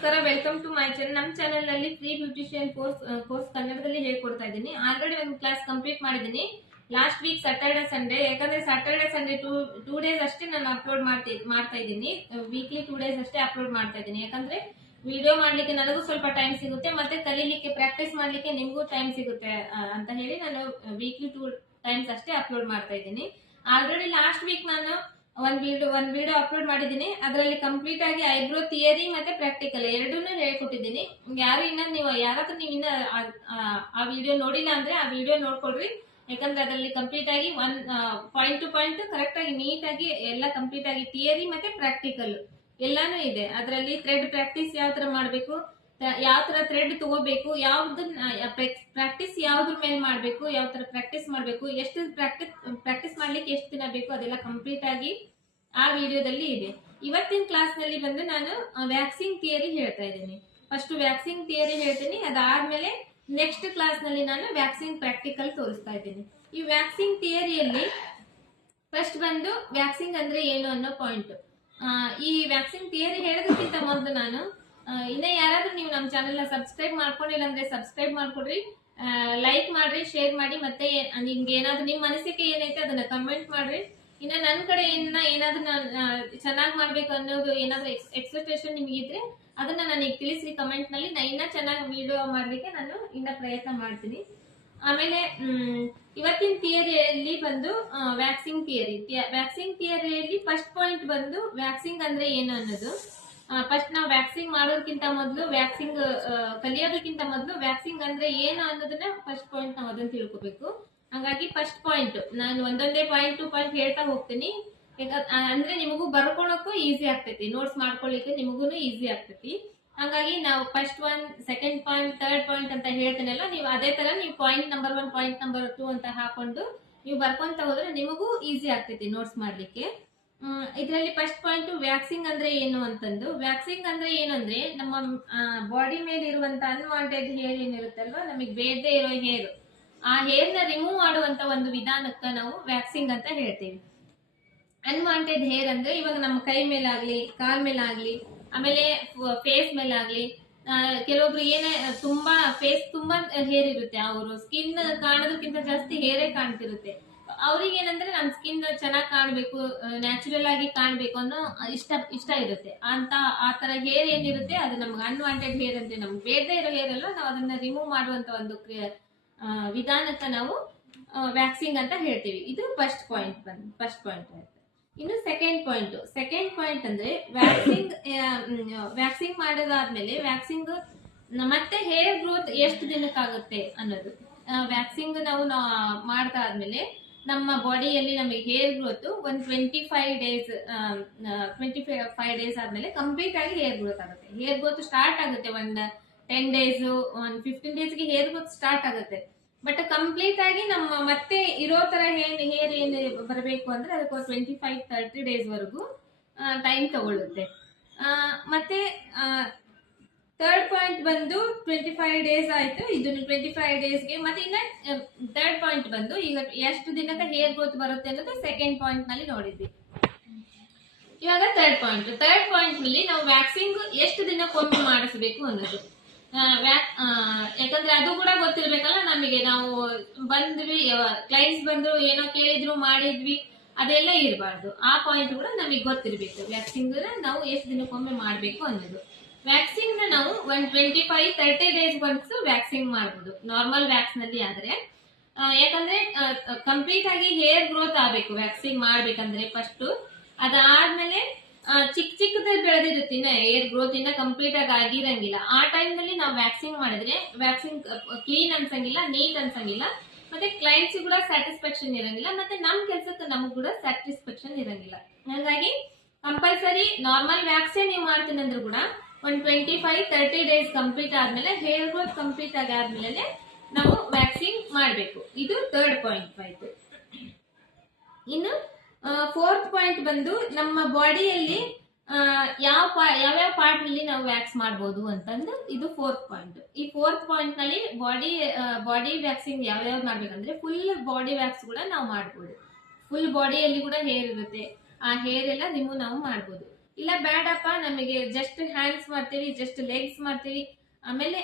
ನಮಸ್ಕಾರ, welcome to my channel. ನಮ್ಮ channel ನಲ್ಲಿ ಫ್ರೀ ಬ್ಯೂಟಿಷಿಯನ್ ಕೋರ್ಸ್ ಕನ್ನಡದಲ್ಲಿ ಹೇಳ್ಕೊಡ್ತಾ ಇದ್ದೀನಿ. ಆಲ್ರೆಡಿ ಒಂದು ಕ್ಲಾಸ್ ಕಂಪ್ಲೀಟ್ ಮಾಡಿದ್ದೀನಿ ಲಾಸ್ಟ್ ವೀಕ್ ಸ್ಯಾಟರ್ಡೆ ಸಂಡೇ. ಯಾಕಂದ್ರೆ ಸ್ಯಾಟರ್ಡೆ ಸಂಡೇ ಟೂ ಡೇಸ್ ಅಷ್ಟೇ ನಾನು ಅಪ್ಲೋಡ್ ಮಾಡ್ತಾ ಇದ್ದೀನಿ. ವೀಕ್ಲಿ 2 ಡೇಸ್ ಅಷ್ಟೇ ಅಪ್ಲೋಡ್ ಮಾಡ್ತಾ ಇದ್ದೀನಿ. ಯಾಕಂದ್ರೆ ವಿಡಿಯೋ ಮಾಡ್ಲಿಕ್ಕೆ ನನಗೂ ಸ್ವಲ್ಪ ಟೈಮ್ ಸಿಗುತ್ತೆ, ಮತ್ತೆ ಕಲೀಲಿಕ್ಕೆ ಪ್ರಾಕ್ಟೀಸ್ ಮಾಡ್ಲಿಕ್ಕೆ ನಿಮಗೂ ಟೈಮ್ ಸಿಗುತ್ತೆ ಅಂತ ಹೇಳಿ ನಾನು ವೀಕ್ಲಿ 2 ಟೈಮ್ಸ್ ಅಷ್ಟೇ ಅಪ್ಲೋಡ್ ಮಾಡ್ತಾ ಇದ್ದೀನಿ. ಆಲ್ರೆಡಿ ಲಾಸ್ಟ್ ವೀಕ್ ನಾನು ಒಂದ್ ವಿಡಿಯೋ ಅಪ್ಲೋಡ್ ಮಾಡಿದ್ದೀನಿ. ಅದರಲ್ಲಿ ಕಂಪ್ಲೀಟ್ ಆಗಿ ಐಬ್ರೋ ಥಿಯರಿ ಮತ್ತೆ ಪ್ರಾಕ್ಟಿಕಲ್ ಎರಡನ್ನೂ ಹೇಳ್ಕೊಟ್ಟಿದ್ದೀನಿ. ಯಾರಾದ್ರೂ ನೀವು ಇನ್ನ ಆ ವಿಡಿಯೋ ನೋಡಿಲ್ಲ ಅಂದ್ರೆ ಆ ವಿಡಿಯೋ ನೋಡ್ಕೊಳ್ರಿ. ಯಾಕಂದ್ರೆ ಅದರಲ್ಲಿ ಕಂಪ್ಲೀಟ್ ಆಗಿ ಪಾಯಿಂಟ್ ಟು ಪಾಯಿಂಟ್ ಕರೆಕ್ಟ್ ಆಗಿ ನೀಟ್ ಆಗಿ ಎಲ್ಲ ಕಂಪ್ಲೀಟ್ ಆಗಿ ಥಿಯರಿ ಮತ್ತೆ ಪ್ರಾಕ್ಟಿಕಲ್ ಎಲ್ಲಾನು ಇದೆ. ಅದರಲ್ಲಿ ಥ್ರೆಡ್ ಪ್ರಾಕ್ಟೀಸ್ ಯಾವ ತರ ಮಾಡ್ಬೇಕು, ಯಾವ ತರ ಥ್ರೆಡ್ ತಗೋಬೇಕು, ಪ್ರಾಕ್ಟೀಸ್ ಯಾವ್ದ್ರ ಮೇಲೆ ಮಾಡ್ಬೇಕು, ಯಾವ ತರ ಪ್ರಾಕ್ಟೀಸ್ ಮಾಡ್ಬೇಕು, ಎಷ್ಟು ಪ್ರಾಕ್ಟೀಸ್ ಮಾಡ್ಲಿಕ್ಕೆ ಎಷ್ಟು ದಿನ ಬೇಕು, ಅದೆಲ್ಲ ಕಂಪ್ಲೀಟ್ ಆಗಿ ಆ ವಿಡಿಯೋದಲ್ಲಿ ಇದೆ. ಇವತ್ತಿನ ಕ್ಲಾಸ್ ನಲ್ಲಿ ಬಂದು ನಾನು ವ್ಯಾಕ್ಸಿಂಗ್ ಥಿಯರಿ ಹೇಳ್ತಾ ಇದ್ದೀನಿ. ಫಸ್ಟ್ ವ್ಯಾಕ್ಸಿಂಗ್ ಥಿಯರಿ ಹೇಳ್ತೀನಿ, ಅದಾದ್ಮೇಲೆ ನೆಕ್ಸ್ಟ್ ಕ್ಲಾಸ್ ನಲ್ಲಿ ನಾನು ವ್ಯಾಕ್ಸಿಂಗ್ ಪ್ರಾಕ್ಟಿಕಲ್ ತೋರಿಸ್ತಾ ಇದ್ದೀನಿ. ಈ ವ್ಯಾಕ್ಸಿಂಗ್ ಥಿಯರಿಯಲ್ಲಿ ಫಸ್ಟ್ ಬಂದು ವ್ಯಾಕ್ಸಿಂಗ್ ಅಂದ್ರೆ ಏನು ಅನ್ನೋ ಪಾಯಿಂಟ್. ಈ ವ್ಯಾಕ್ಸಿಂಗ್ ಥಿಯರಿ ಹೇಳೋದಕ್ಕಿಂತ ಮೊದಲು ನಾನು ಇನ್ನ ಯಾರಾದ್ರೂ ನೀವು ನಮ್ಮ ಚಾನೆಲ್ ನ ಸಬ್ಸ್ಕ್ರೈಬ್ ಮಾಡ್ಕೊಂಡಿಲ್ಲ ಅಂದ್ರೆ ಸಬ್ಸ್ಕ್ರೈಬ್ ಮಾಡ್ಕೊಡ್ರಿ, ಲೈಕ್ ಮಾಡ್ರಿ, ಶೇರ್ ಮಾಡಿ, ಮತ್ತೆ ನಿಮ್ಗೆ ಏನಾದ್ರು ನಿಮ್ ಅನಿಸಿಕೆ ಏನೈತೆ ಅದನ್ನ ಕಮೆಂಟ್ ಮಾಡ್ರಿ. ಇನ್ನ ನನ್ನ ಕಡೆ ಏನಾದ್ರು ಚೆನ್ನಾಗಿ ಮಾಡ್ಬೇಕು ಅನ್ನೋದು ಏನಾದ್ರು ಎಕ್ಸ್ಪೆಕ್ಟೇಷನ್ ನಿಮಗಿದ್ರೆ ಅದನ್ನ ನನಗೆ ತಿಳಿಸ್ರಿ ಕಮೆಂಟ್ ನಲ್ಲಿ. ನಾ ಇನ್ನ ಚೆನ್ನಾಗಿ ವಿಡಿಯೋ ಮಾಡ್ಲಿಕ್ಕೆ ನಾನು ಇನ್ನ ಪ್ರಯತ್ನ ಮಾಡ್ತೀನಿ. ಆಮೇಲೆ ಇವತ್ತಿನ ಥಿಯರಿಯಲ್ಲಿ ಬಂದು ವ್ಯಾಕ್ಸಿಂಗ್ ಥಿಯರಿಯಲ್ಲಿ ಫಸ್ಟ್ ಪಾಯಿಂಟ್ ಬಂದು ವ್ಯಾಕ್ಸಿಂಗ್ ಅಂದ್ರೆ ಏನು ಅನ್ನೋದು. ಫಸ್ಟ್ ನಾವು ವ್ಯಾಕ್ಸಿಂಗ್ ಮಾಡೋದಕ್ಕಿಂತ ಮೊದಲು, ವ್ಯಾಕ್ಸಿಂಗ್ ಕಲಿಯೋದಕ್ಕಿಂತ ಮೊದಲು ವ್ಯಾಕ್ಸಿಂಗ್ ಅಂದ್ರೆ ಏನು ಅನ್ನೋದನ್ನ ಫಸ್ಟ್ ಪಾಯಿಂಟ್ ನಾವು ಅದನ್ನ ತಿಳ್ಕೊಬೇಕು. ಹಾಗಾಗಿ ಫಸ್ಟ್ ಪಾಯಿಂಟ್ ನಾನು ಒಂದೊಂದೇ ಪಾಯಿಂಟ್ ಟು ಪಾಯಿಂಟ್ ಹೇಳ್ತಾ ಹೋಗ್ತೀನಿ. ಅಂದ್ರೆ ನಿಮಗೂ ಬರ್ಕೊಳಕ್ಕೂ ಈಸಿ ಆಗ್ತೈತಿ, ನೋಟ್ಸ್ ಮಾಡ್ಕೊಳ್ಳಿಕ್ಕೆ ನಿಮಗೂ ಈಸಿ ಆಗ್ತೈತಿ. ಹಾಗಾಗಿ ನಾವು first 1, second point, third point ಅಂತ ಹೇಳ್ತೇನಲ್ಲ, ನೀವು ಅದೇ ತರ ನೀವು ಪಾಯಿಂಟ್ ನಂಬರ್ 1, ಪಾಯಿಂಟ್ ನಂಬರ್ 2 ಅಂತ ಹಾಕೊಂಡು ನೀವು ಬರ್ಕೊಂತ ಹೋದ್ರೆ ನಿಮಗೂ ಈಸಿ ಆಗ್ತೈತಿ ನೋಟ್ಸ್ ಮಾಡ್ಲಿಕ್ಕೆ. ಇದರಲ್ಲಿ ಫಸ್ಟ್ ಪಾಯಿಂಟ್ ವ್ಯಾಕ್ಸಿಂಗ್ ಅಂದ್ರೆ ಏನು ಅಂತಂದು. ವ್ಯಾಕ್ಸಿಂಗ್ ಅಂದ್ರೆ ಏನಂದ್ರೆ ನಮ್ಮ ಬಾಡಿ ಮೇಲೆ ಇರುವಂತ ಅನ್ವಾಂಟೆಡ್ ಹೇರ್ ಏನಿರುತ್ತಲ್ವಾ, ನಮಗೆ ಬೇಡದೇ ಇರೋ ಹೇರ್, ಆ ಹೇರ್ ನ ರಿಮೂವ್ ಮಾಡುವಂತ ಒಂದು ವಿಧಾನಕ್ಕ ನಾವು ವ್ಯಾಕ್ಸಿಂಗ್ ಅಂತ ಹೇಳ್ತೀವಿ. ಅನ್ವಾಂಟೆಡ್ ಹೇರ್ ಅಂದ್ರೆ ಇವಾಗ ನಮ್ಮ ಕೈ ಮೇಲಾಗ್ಲಿ, ಕಾಲ್ ಮೇಲಾಗ್ಲಿ, ಆಮೇಲೆ ಫೇಸ್ ಮೇಲಾಗ್ಲಿ, ಕೆಲವೊಬ್ರು ತುಂಬಾ ಫೇಸ್ ತುಂಬಾ ಹೇರ್ ಇರುತ್ತೆ, ಅವರು ಸ್ಕಿನ್ ಕಾಣೋದಕ್ಕಿಂತ ಜಾಸ್ತಿ ಹೇರೇ ಕಾಣ್ತಿರುತ್ತೆ. ಅವ್ರಿಗೆ ಏನಂದ್ರೆ ನಮ್ ಸ್ಕಿನ್ ಚೆನ್ನಾಗಿ ಕಾಣ್ಬೇಕು, ನ್ಯಾಚುರಲ್ ಆಗಿ ಕಾಣ್ಬೇಕು ಅನ್ನೋ ಇಷ್ಟ ಇರುತ್ತೆ. ಆ ತರ ಹೇರ್ ಏನಿರುತ್ತೆ ಅದು ನಮ್ಗೆ ಅನ್ವಾಂಟೆಡ್ ಹೇರ್ ಅಂದ್ರೆ ನಮ್ಗೆ ಬೇಡದೇ ಇರೋ ಹೇರ್ ಅಲ್ಲ, ನಾವು ಅದನ್ನ ರಿಮೂವ್ ಮಾಡುವಂತ ಒಂದು ವಿಧಾನಕ್ಕೆ ನಾವು ವ್ಯಾಕ್ಸಿಂಗ್ ಅಂತ ಹೇಳ್ತೀವಿ. ಇದು ಫಸ್ಟ್ ಪಾಯಿಂಟ್ ಆಯ್ತು. ಇನ್ನು ಸೆಕೆಂಡ್ ಪಾಯಿಂಟ್ ಅಂದ್ರೆ ವ್ಯಾಕ್ಸಿಂಗ್ ಮಾಡೋದಾದ್ಮೇಲೆ ವ್ಯಾಕ್ಸಿಂಗ್ ಮತ್ತೆ ಹೇರ್ ಗ್ರೋತ್ ಎಷ್ಟು ದಿನಕ್ಕಾಗುತ್ತೆ ಅನ್ನೋದು. ವ್ಯಾಕ್ಸಿಂಗ್ ನಾವು ಮಾಡ್ತಾ ಆದ್ಮೇಲೆ ನಮ್ಮ ಬಾಡಿಯಲ್ಲಿ ನಮಗೆ ಹೇರ್ ಗ್ರೋತ್ ಒಂದು 25 ಡೇಸ್ ಆದ್ಮೇಲೆ ಕಂಪ್ಲೀಟ್ ಆಗಿ ಹೇರ್ ಗ್ರೋತ್ ಆಗುತ್ತೆ. ಹೇರ್ ಗ್ರೋತ್ ಸ್ಟಾರ್ಟ್ ಆಗುತ್ತೆ ಒಂದು 10 ಡೇಸ್, 15 ಡೇಸ್ಗೆ ಹೇರ್ ಗ್ರೋತ್ ಸ್ಟಾರ್ಟ್ ಆಗುತ್ತೆ. ಬಟ್ ಕಂಪ್ಲೀಟ್ ಆಗಿ ನಮ್ಮ ಮತ್ತೆ ಇರೋ ತರ ಹೇರ್ ಏನು ಬರಬೇಕು ಅಂದ್ರೆ ಅದಕ್ಕೆ 25-30 ಡೇಸ್ ವರೆಗೂ ಟೈಮ್ ತಗೊಳ್ಳುತ್ತೆ. ಮತ್ತೆ ಥರ್ಡ್ ಪಾಯಿಂಟ್ ಬಂದು 25 ಡೇಸ್ ಆಯ್ತು. ಇದನ್ನು 25 ಡೇಸ್ಗೆ ಮತ್ತೆ ಇನ್ನ ಥರ್ಡ್ ಪಾಯಿಂಟ್ ಬಂದು ಈಗ ಎಷ್ಟು ದಿನಕ್ಕೆ ಹೇರ್ ಗ್ರೋತ್ ಬರುತ್ತೆ ಅನ್ನೋದು ಸೆಕೆಂಡ್ ಪಾಯಿಂಟ್ ನಲ್ಲಿ ನೋಡಿದ್ವಿ. ಇವಾಗ ಥರ್ಡ್ ಪಾಯಿಂಟ್ ನಲ್ಲಿ ನಾವು ವ್ಯಾಕ್ಸಿಂಗ್ ಎಷ್ಟು ದಿನಕ್ಕೊಮ್ಮೆ ಮಾಡಿಸಬೇಕು ಅನ್ನೋದು. ಯಾಕಂದ್ರೆ ಅದು ಕೂಡ ಗೊತ್ತಿರ್ಬೇಕಲ್ಲ ನಮಗೆ. ನಾವು ಬಂದ್ವಿ, ಕ್ಲೈಂಟ್ಸ್ ಬಂದ್ರು, ಏನೋ ಕೇಳಿದ್ರು, ಮಾಡಿದ್ವಿ, ಅದೆಲ್ಲ ಇರಬಾರ್ದು. ಆ ಪಾಯಿಂಟ್ ಕೂಡ ನಮಗೆ ಗೊತ್ತಿರ್ಬೇಕು. ವ್ಯಾಕ್ಸಿಂಗ್ ನಾವು ಎಷ್ಟು ದಿನಕ್ಕೊಮ್ಮೆ ಮಾಡ್ಬೇಕು ಅನ್ನೋದು. ವ್ಯಾಕ್ಸಿಂಗ್ ನಾವು 25-30 ಡೇಸ್ ಒನ್ಸ್ ವ್ಯಾಕ್ಸಿಂಗ್ ಮಾಡಬಹುದು ನಾರ್ಮಲ್ ವ್ಯಾಕ್ಸ್ ನಲ್ಲಿ ಆದ್ರೆ. ಯಾಕಂದ್ರೆ ಕಂಪ್ಲೀಟ್ ಆಗಿ ಹೇರ್ ಗ್ರೋತ್ ಆಗ್ಬೇಕು ವ್ಯಾಕ್ಸಿಂಗ್ ಮಾಡ್ಬೇಕಂದ್ರೆ ಫಸ್ಟ್. ಅದಾದ್ಮೇಲೆ ಚಿಕ್ಕದಾಗಿ ಬೆಳೆದಿರುತ್ತೆ, ಇನ್ನ ಹೇರ್ ಗ್ರೋತ್ ಇನ್ನ ಕಂಪ್ಲೀಟ್ ಆಗಿ ಆಗಿರಂಗಿಲ್ಲ. ಆ ಟೈಮ್ ನಲ್ಲಿ ನಾವು ವ್ಯಾಕ್ಸಿಂಗ್ ಮಾಡಿದ್ರೆ ವ್ಯಾಕ್ಸಿಂಗ್ ಕ್ಲೀನ್ ಅನ್ಸಂಗಿಲ್ಲ, ನೀಟ್ ಅನ್ಸಂಗಿಲ್ಲ, ಮತ್ತೆ ಕ್ಲೈಂಟ್ಸ್ ಕೂಡ ಸ್ಯಾಟಿಸ್ಫ್ಯಾಕ್ಷನ್ ಇರಂಗಿಲ್ಲ, ಮತ್ತೆ ನಮ್ ಕೆಲ್ಸಕ್ಕೆ ನಮಗ್ ಕೂಡ ಸ್ಯಾಟಿಸ್ಫ್ಯಾಕ್ಷನ್ ಇರಂಗಿಲ್ಲ. ಹಾಗಾಗಿ ಕಂಪಲ್ಸರಿ ನಾರ್ಮಲ್ ವ್ಯಾಕ್ಸೇ ನೀವು ಮಾಡ್ತೀನಿ ಅಂದ್ರೂ ಕೂಡ ಒಂದು 25-30 ಡೇಸ್ ಕಂಪ್ಲೀಟ್ ಆದ್ಮೇಲೆ, ಹೇರ್ ಗ್ರೋತ್ ಕಂಪ್ಲೀಟ್ ಆದ್ಮೇಲೆ ನಾವು ವ್ಯಾಕ್ಸಿಂಗ್ ಮಾಡ್ಬೇಕು. ಇದು ಥರ್ಡ್ ಪಾಯಿಂಟ್ ಆಯ್ತು. ಇನ್ನು ಫೋರ್ತ್ ಪಾಯಿಂಟ್ ಬಂದು ನಮ್ಮ ಬಾಡಿಯಲ್ಲಿ ಯಾವ್ಯಾವ ಪಾರ್ಟ್ ನಲ್ಲಿ ನಾವು ವ್ಯಾಕ್ಸ್ ಮಾಡಬಹುದು ಅಂತಂದು ಇದು ಫೋರ್ತ್ ಪಾಯಿಂಟ್. ಈ ಫೋರ್ತ್ ಪಾಯಿಂಟ್ ನಲ್ಲಿ ಬಾಡಿ ವ್ಯಾಕ್ಸಿಂಗ್ ಯಾವ್ಯಾವ ಮಾಡ್ಬೇಕಂದ್ರೆ ಫುಲ್ ಬಾಡಿ ವ್ಯಾಕ್ಸ್ ಕೂಡ ನಾವು ಮಾಡಬಹುದು. ಫುಲ್ ಬಾಡಿಯಲ್ಲಿ ಕೂಡ ಹೇರ್ ಇರುತ್ತೆ, ಆ ಹೇರ್ ಎಲ್ಲ ರಿಮೂವ್ ನಾವು ಮಾಡಬಹುದು. ಇಲ್ಲ ಬೇಡಪ್ಪ ನಮಗೆ ಜಸ್ಟ್ ಹ್ಯಾಂಡ್ಸ್ ಮಾಡ್ತೀವಿ, ಜಸ್ಟ್ ಲೆಗ್ಸ್ ಮಾಡ್ತೀವಿ, ಆಮೇಲೆ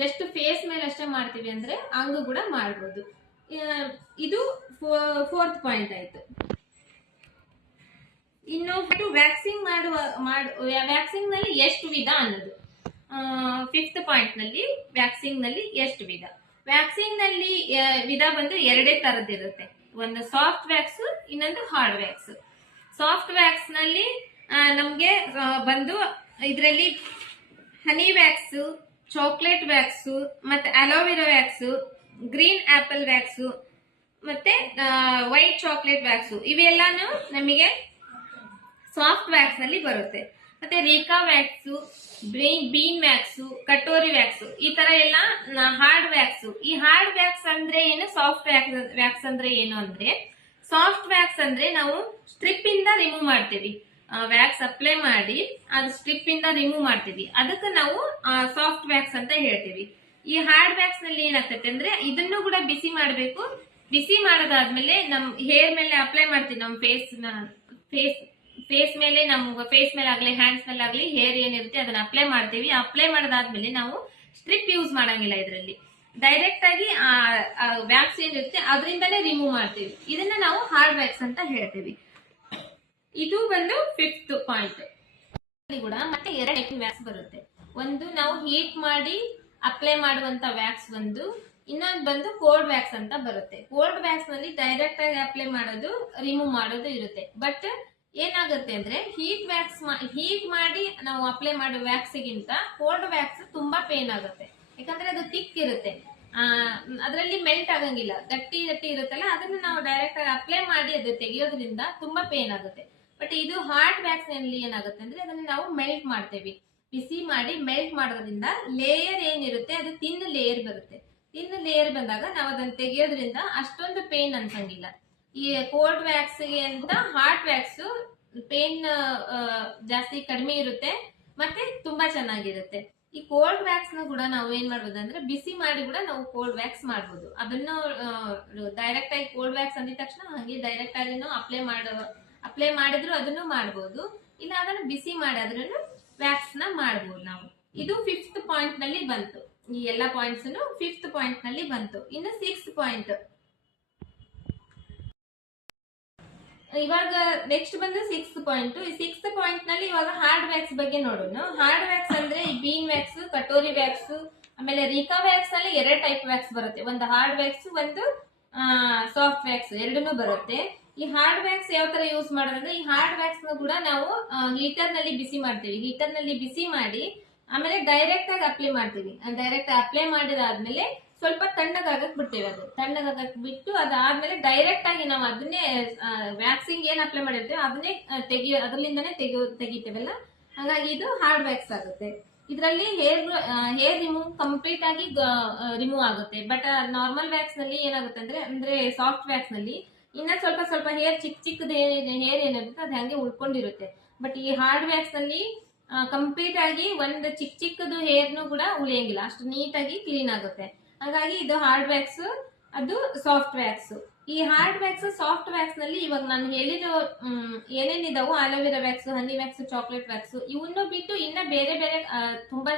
ಜಸ್ಟ್ ಫೇಸ್ ಮೇಲೆ ಅಷ್ಟೇ ಮಾಡ್ತೀವಿ ಅಂದ್ರೆ ಹಂಗ ಕೂಡ ಮಾಡ್ಬೋದು. ಇದು 4th ಪಾಯಿಂಟ್ ಆಯ್ತು. ಇನ್ನು ವ್ಯಾಕ್ಸಿಂಗ್ ವ್ಯಾಕ್ಸಿಂಗ್ ನಲ್ಲಿ ಎಷ್ಟು ವಿಧ ಅನ್ನೋದು 5th ಪಾಯಿಂಟ್ ನಲ್ಲಿ ವ್ಯಾಕ್ಸಿಂಗ್ ನಲ್ಲಿ ಎಷ್ಟು ವಿಧ. ವ್ಯಾಕ್ಸಿಂಗ್ ನಲ್ಲಿ ವಿಧ ಬಂದು 2 ತರದಿರುತ್ತೆ. ಒಂದು ಸಾಫ್ಟ್ ವ್ಯಾಕ್ಸ್, ಇನ್ನೊಂದು ಹಾರ್ಡ್ ವ್ಯಾಕ್ಸ್. ಸಾಫ್ಟ್ ವ್ಯಾಕ್ಸ್ ನಲ್ಲಿ ನಮ್ಗೆ ಬಂದು ಇದರಲ್ಲಿ ಹನಿ ವ್ಯಾಕ್ಸ್, ಚಾಕ್ಲೇಟ್ ವ್ಯಾಕ್ಸ್, ಮತ್ತೆ aloe vera wax, green apple wax, ಮತ್ತೆ ವೈಟ್ ಚಾಕ್ಲೇಟ್ ವ್ಯಾಕ್ಸ್ ಇವೆಲ್ಲಾನು ನಮಗೆ ಸಾಫ್ಟ್ ವ್ಯಾಕ್ಸ್ ನಲ್ಲಿ ಬರುತ್ತೆ. ಮತ್ತೆ Rica wax, bean wax, katori wax ಈ ತರ ಎಲ್ಲ ಹಾರ್ಡ್ ವ್ಯಾಕ್ಸ್. ಈ ಹಾರ್ಡ್ ವ್ಯಾಕ್ಸ್ ಅಂದ್ರೆ ಏನು, ಸಾಫ್ಟ್ ವ್ಯಾಕ್ಸ್ ಅಂದ್ರೆ ಏನು ಅಂದ್ರೆ, ಸಾಫ್ಟ್ ವ್ಯಾಕ್ಸ್ ಅಂದ್ರೆ ನಾವು ಸ್ಟ್ರಿಪ್ ಇಂದ ರಿಮೂವ್ ಮಾಡ್ತೀವಿ. ವ್ಯಾಕ್ಸ್ ಅಪ್ಲೈ ಮಾಡಿ ಅದು ಸ್ಟ್ರಿಪ್ ಇಂದ ರಿಮೂವ್ ಮಾಡ್ತೀವಿ, ಅದಕ್ಕೆ ನಾವು ಸಾಫ್ಟ್ ವ್ಯಾಕ್ಸ್ ಅಂತ ಹೇಳ್ತೀವಿ. ಈ ಹಾರ್ಡ್ ವ್ಯಾಕ್ಸ್ ನಲ್ಲಿ ಏನಾಗ್ತೈತೆ ಅಂದ್ರೆ ಇದನ್ನು ಕೂಡ ಬಿಸಿ ಮಾಡಬೇಕು. ಬಿಸಿ ಮಾಡೋದಾದ್ಮೇಲೆ ನಮ್ ಹೇರ್ ಮೇಲೆ ಅಪ್ಲೈ ಮಾಡ್ತೀವಿ. ನಮ್ ಫೇಸ್ ಮೇಲೆ ಆಗ್ಲಿ, ಹ್ಯಾಂಡ್ಸ್ ಮೇಲೆ ಆಗ್ಲಿ ಹೇರ್ ಏನಿರುತ್ತೆ ಅದನ್ನ ಅಪ್ಲೈ ಮಾಡ್ತೀವಿ. ಅಪ್ಲೈ ಮಾಡೋದಾದ್ಮೇಲೆ ನಾವು ಸ್ಟ್ರಿಪ್ ಯೂಸ್ ಮಾಡಂಗಿಲ್ಲ. ಇದರಲ್ಲಿ ಡೈರೆಕ್ಟ್ ಆಗಿ ವ್ಯಾಕ್ಸ್ ಏನಿರುತ್ತೆ ಅದರಿಂದಾನೇ ರಿಮೂವ್ ಮಾಡ್ತೀವಿ. ಇದನ್ನ ನಾವು ಹಾರ್ಡ್ ವ್ಯಾಕ್ಸ್ ಅಂತ ಹೇಳ್ತೀವಿ. ಇದು ಬಂದು 5th ಪಾಯಿಂಟ್. ಕೂಡ ಮತ್ತೆ 2 ಟೈಪ್ ವ್ಯಾಕ್ಸ್ ಬರುತ್ತೆ. ಒಂದು ನಾವು ಹೀಟ್ ಮಾಡಿ ಅಪ್ಲೈ ಮಾಡುವಂತ ವ್ಯಾಕ್ಸ್ ಒಂದು, ಇನ್ನೊಂದು ಬಂದು ಕೋಲ್ಡ್ ವ್ಯಾಕ್ಸ್ ಅಂತ ಬರುತ್ತೆ. ಕೋಲ್ಡ್ ವ್ಯಾಕ್ಸ್ ನಲ್ಲಿ ಡೈರೆಕ್ಟ್ ಆಗಿ ಅಪ್ಲೈ ಮಾಡೋದು, ರಿಮೂವ್ ಮಾಡೋದು ಇರುತ್ತೆ. ಬಟ್ ಏನಾಗುತ್ತೆ ಅಂದ್ರೆ ಹೀಟ್ ಮಾಡಿ ನಾವು ಅಪ್ಲೈ ಮಾಡೋ ವ್ಯಾಕ್ಸ್ ಗಿಂತ ಕೋಲ್ಡ್ ವ್ಯಾಕ್ಸ್ ತುಂಬಾ ಪೇನ್ ಆಗುತ್ತೆ. ಯಾಕಂದ್ರೆ ಅದು ತಿಕ್ ಇರುತ್ತೆ, ಅದರಲ್ಲಿ ಮೆಲ್ಟ್ ಆಗಂಗಿಲ್ಲ, ಗಟ್ಟಿ ಇರುತ್ತಲ್ಲ, ಅದನ್ನ ನಾವು ಡೈರೆಕ್ಟ್ ಆಗಿ ಅಪ್ಲೈ ಮಾಡಿ ಅದು ತೆಗೆಯೋದ್ರಿಂದ ತುಂಬಾ ಪೇನ್ ಆಗುತ್ತೆ. ಬಟ್ ಇದು ಹಾರ್ಡ್ ವ್ಯಾಕ್ಸ್ ನಲ್ಲಿ ಏನಾಗುತ್ತೆ ಅಂದ್ರೆ ಅದನ್ನ ನಾವು ಮೆಲ್ಟ್ ಮಾಡ್ತೇವೆ. ಬಿಸಿ ಮಾಡಿ ಮೆಲ್ಟ್ ಮಾಡೋದ್ರಿಂದ ಲೇಯರ್ ಏನಿರುತ್ತೆ ಅದು ತಿನ್ ಲೇಯರ್ ಬರುತ್ತೆ. ತಿನ್ ಲೇಯರ್ ಬಂದಾಗ ನಾವು ಅದನ್ನ ತೆಗೆಯೋದ್ರಿಂದ ಅಷ್ಟೊಂದು ಪೇನ್ ಅನ್ಸಂಗಿಲ್ಲ. ಈ ಕೋಲ್ಡ್ ವ್ಯಾಕ್ಸ್ ಅಂತ ಹಾರ್ಡ್ ವ್ಯಾಕ್ಸ್ ಪೇನ್ ಜಾಸ್ತಿ ಕಡಿಮೆ ಇರುತ್ತೆ, ಮತ್ತೆ ತುಂಬಾ ಚೆನ್ನಾಗಿರುತ್ತೆ. ಈ ಕೋಲ್ಡ್ ವ್ಯಾಕ್ಸ್ ನ ಕೂಡ ನಾವು ಏನ್ ಮಾಡ್ಬೋದು ಅಂದ್ರೆ ಬಿಸಿ ಮಾಡಿ ಕೂಡ ನಾವು ಕೋಲ್ಡ್ ವ್ಯಾಕ್ಸ್ ಮಾಡ್ಬೋದು. ಅದನ್ನ ಡೈರೆಕ್ಟ್ ಆಗಿ ಕೋಲ್ಡ್ ವ್ಯಾಕ್ಸ್ ಅಂದಿದ ತಕ್ಷಣ ಹಂಗೆ ಡೈರೆಕ್ಟ್ ಆಗಿ ಅಪ್ಲೈ ಮಾಡಿದ್ರು ಅದನ್ನು ಮಾಡ್ಬೋದು, ಇಲ್ಲ ಅದನ್ನ ಬಿಸಿ ಮಾಡಿದ್ರೂ ವ್ಯಾಕ್ಸ್ ನ ಮಾಡ್ಬೋದು ನಾವು. ಇದು 5th ಪಾಯಿಂಟ್ ನಲ್ಲಿ ಬಂತು. ಈ ಎಲ್ಲಾ ಪಾಯಿಂಟ್ಸ್ 5th ಪಾಯಿಂಟ್ ನಲ್ಲಿ ಬಂತು. ಇನ್ನು 6th ಪಾಯಿಂಟ್. ಇವಾಗ ನೆಕ್ಸ್ಟ್ ಬಂದು 6th ಪಾಯಿಂಟ್. ಈ 6th ಪಾಯಿಂಟ್ ನಲ್ಲಿ ಇವಾಗ ಹಾರ್ಡ್ ವ್ಯಾಕ್ಸ್ ಬಗ್ಗೆ ನೋಡೋಣ. ಹಾರ್ಡ್ ವ್ಯಾಕ್ಸ್ ಅಂದ್ರೆ ಈ ಬೀನ್ ವ್ಯಾಕ್ಸ್, ಕಟೋರಿ ವ್ಯಾಕ್ಸ್, ಆಮೇಲೆ ರಿಕಾ ವ್ಯಾಕ್ಸ್ ಅಲ್ಲಿ 2 ಟೈಪ್ ವ್ಯಾಕ್ಸ್ ಬರುತ್ತೆ. ಒಂದು ಹಾರ್ಡ್ ವ್ಯಾಕ್ಸ್, ಒಂದು ಸಾಫ್ಟ್ ವ್ಯಾಕ್ಸ್, ಎರಡನ್ನೂ ಬರುತ್ತೆ. ಈ ಹಾರ್ಡ್ ವ್ಯಾಕ್ಸ್ ಯಾವ ತರ ಯೂಸ್ ಮಾಡೋದಂದ್ರೆ, ಈ ಹಾರ್ಡ್ ವ್ಯಾಕ್ಸ್ ನ ಕೂಡ ನಾವು ಹೀಟರ್ ನಲ್ಲಿ ಬಿಸಿ ಮಾಡ್ತೀವಿ. ಹೀಟರ್ ನಲ್ಲಿ ಬಿಸಿ ಮಾಡಿ ಆಮೇಲೆ ಡೈರೆಕ್ಟ್ ಆಗಿ ಅಪ್ಲೈ ಮಾಡ್ತೀವಿ. ಡೈರೆಕ್ಟ್ ಅಪ್ಲೈ ಮಾಡಿದಾದ್ಮೇಲೆ ಸ್ವಲ್ಪ ತಣ್ಣಗಾಗಕ್ ಬಿಡ್ತೇವೆ. ಅದು ತಣ್ಣಗಾಗಕ್ ಬಿಟ್ಟು ಅದಾದ್ಮೇಲೆ ಡೈರೆಕ್ಟ್ ಆಗಿ ನಾವು ಅದನ್ನೇ ವ್ಯಾಕ್ಸಿಂಗ್ ಏನ್ ಅಪ್ಲೈ ಮಾಡಿರ್ತೀವಿ ಅದನ್ನೇ ಅದರಿಂದನೇ ತೆಗಿತೇವಲ್ಲ, ಹಾಗಾಗಿ ಇದು ಹಾರ್ಡ್ ವ್ಯಾಕ್ಸ್ ಆಗುತ್ತೆ. ಇದರಲ್ಲಿ ಹೇರ್ ರಿಮೂವ್ ಕಂಪ್ಲೀಟ್ ಆಗಿ ರಿಮೂವ್ ಆಗುತ್ತೆ. ಬಟ್ ನಾರ್ಮಲ್ ವ್ಯಾಕ್ಸ್ ನಲ್ಲಿ ಏನಾಗುತ್ತೆ ಅಂದ್ರೆ ಸಾಫ್ಟ್ ವ್ಯಾಕ್ಸ್ ನಲ್ಲಿ ಇನ್ನ ಸ್ವಲ್ಪ ಹೇರ್ ಚಿಕ್ಕದ ಹೇರ್ ಏನಿರುತ್ತೆ ಅದು ಹಂಗೆ ಉಳ್ಕೊಂಡಿರುತ್ತೆ. ಬಟ್ ಈ ಹಾರ್ಡ್ ವ್ಯಾಕ್ಸ್ ನಲ್ಲಿ ಕಂಪ್ಲೀಟ್ ಆಗಿ ಒಂದು ಚಿಕ್ಕದು ಹೇರ್ನು ಕೂಡ ಉಳಿಯಂಗಿಲ್ಲ, ಅಷ್ಟು ನೀಟಾಗಿ ಕ್ಲೀನ್ ಆಗುತ್ತೆ. ಹಾಗಾಗಿ ಇದು ಹಾರ್ಡ್ ವ್ಯಾಕ್ಸ್, ಅದು ಸಾಫ್ಟ್ ವ್ಯಾಕ್ಸ್. ಈ ಹಾರ್ಡ್ ವ್ಯಾಕ್ಸ್, ಸಾಫ್ಟ್ ವ್ಯಾಕ್ಸ್ ನಲ್ಲಿ ಇವಾಗ ನಾನು ಹೇಳಿರೋ ಏನೇನಿದಾವೋ ಅಲೋವೆರಾ ವ್ಯಾಕ್ಸ್, ಹನಿ ವ್ಯಾಕ್ಸ್, ಚಾಕ್ಲೇಟ್ ವ್ಯಾಕ್ಸ್ ಇವನ್ನು ಬಿಟ್ಟು ಇನ್ನ ಬೇರೆ ತುಂಬಾ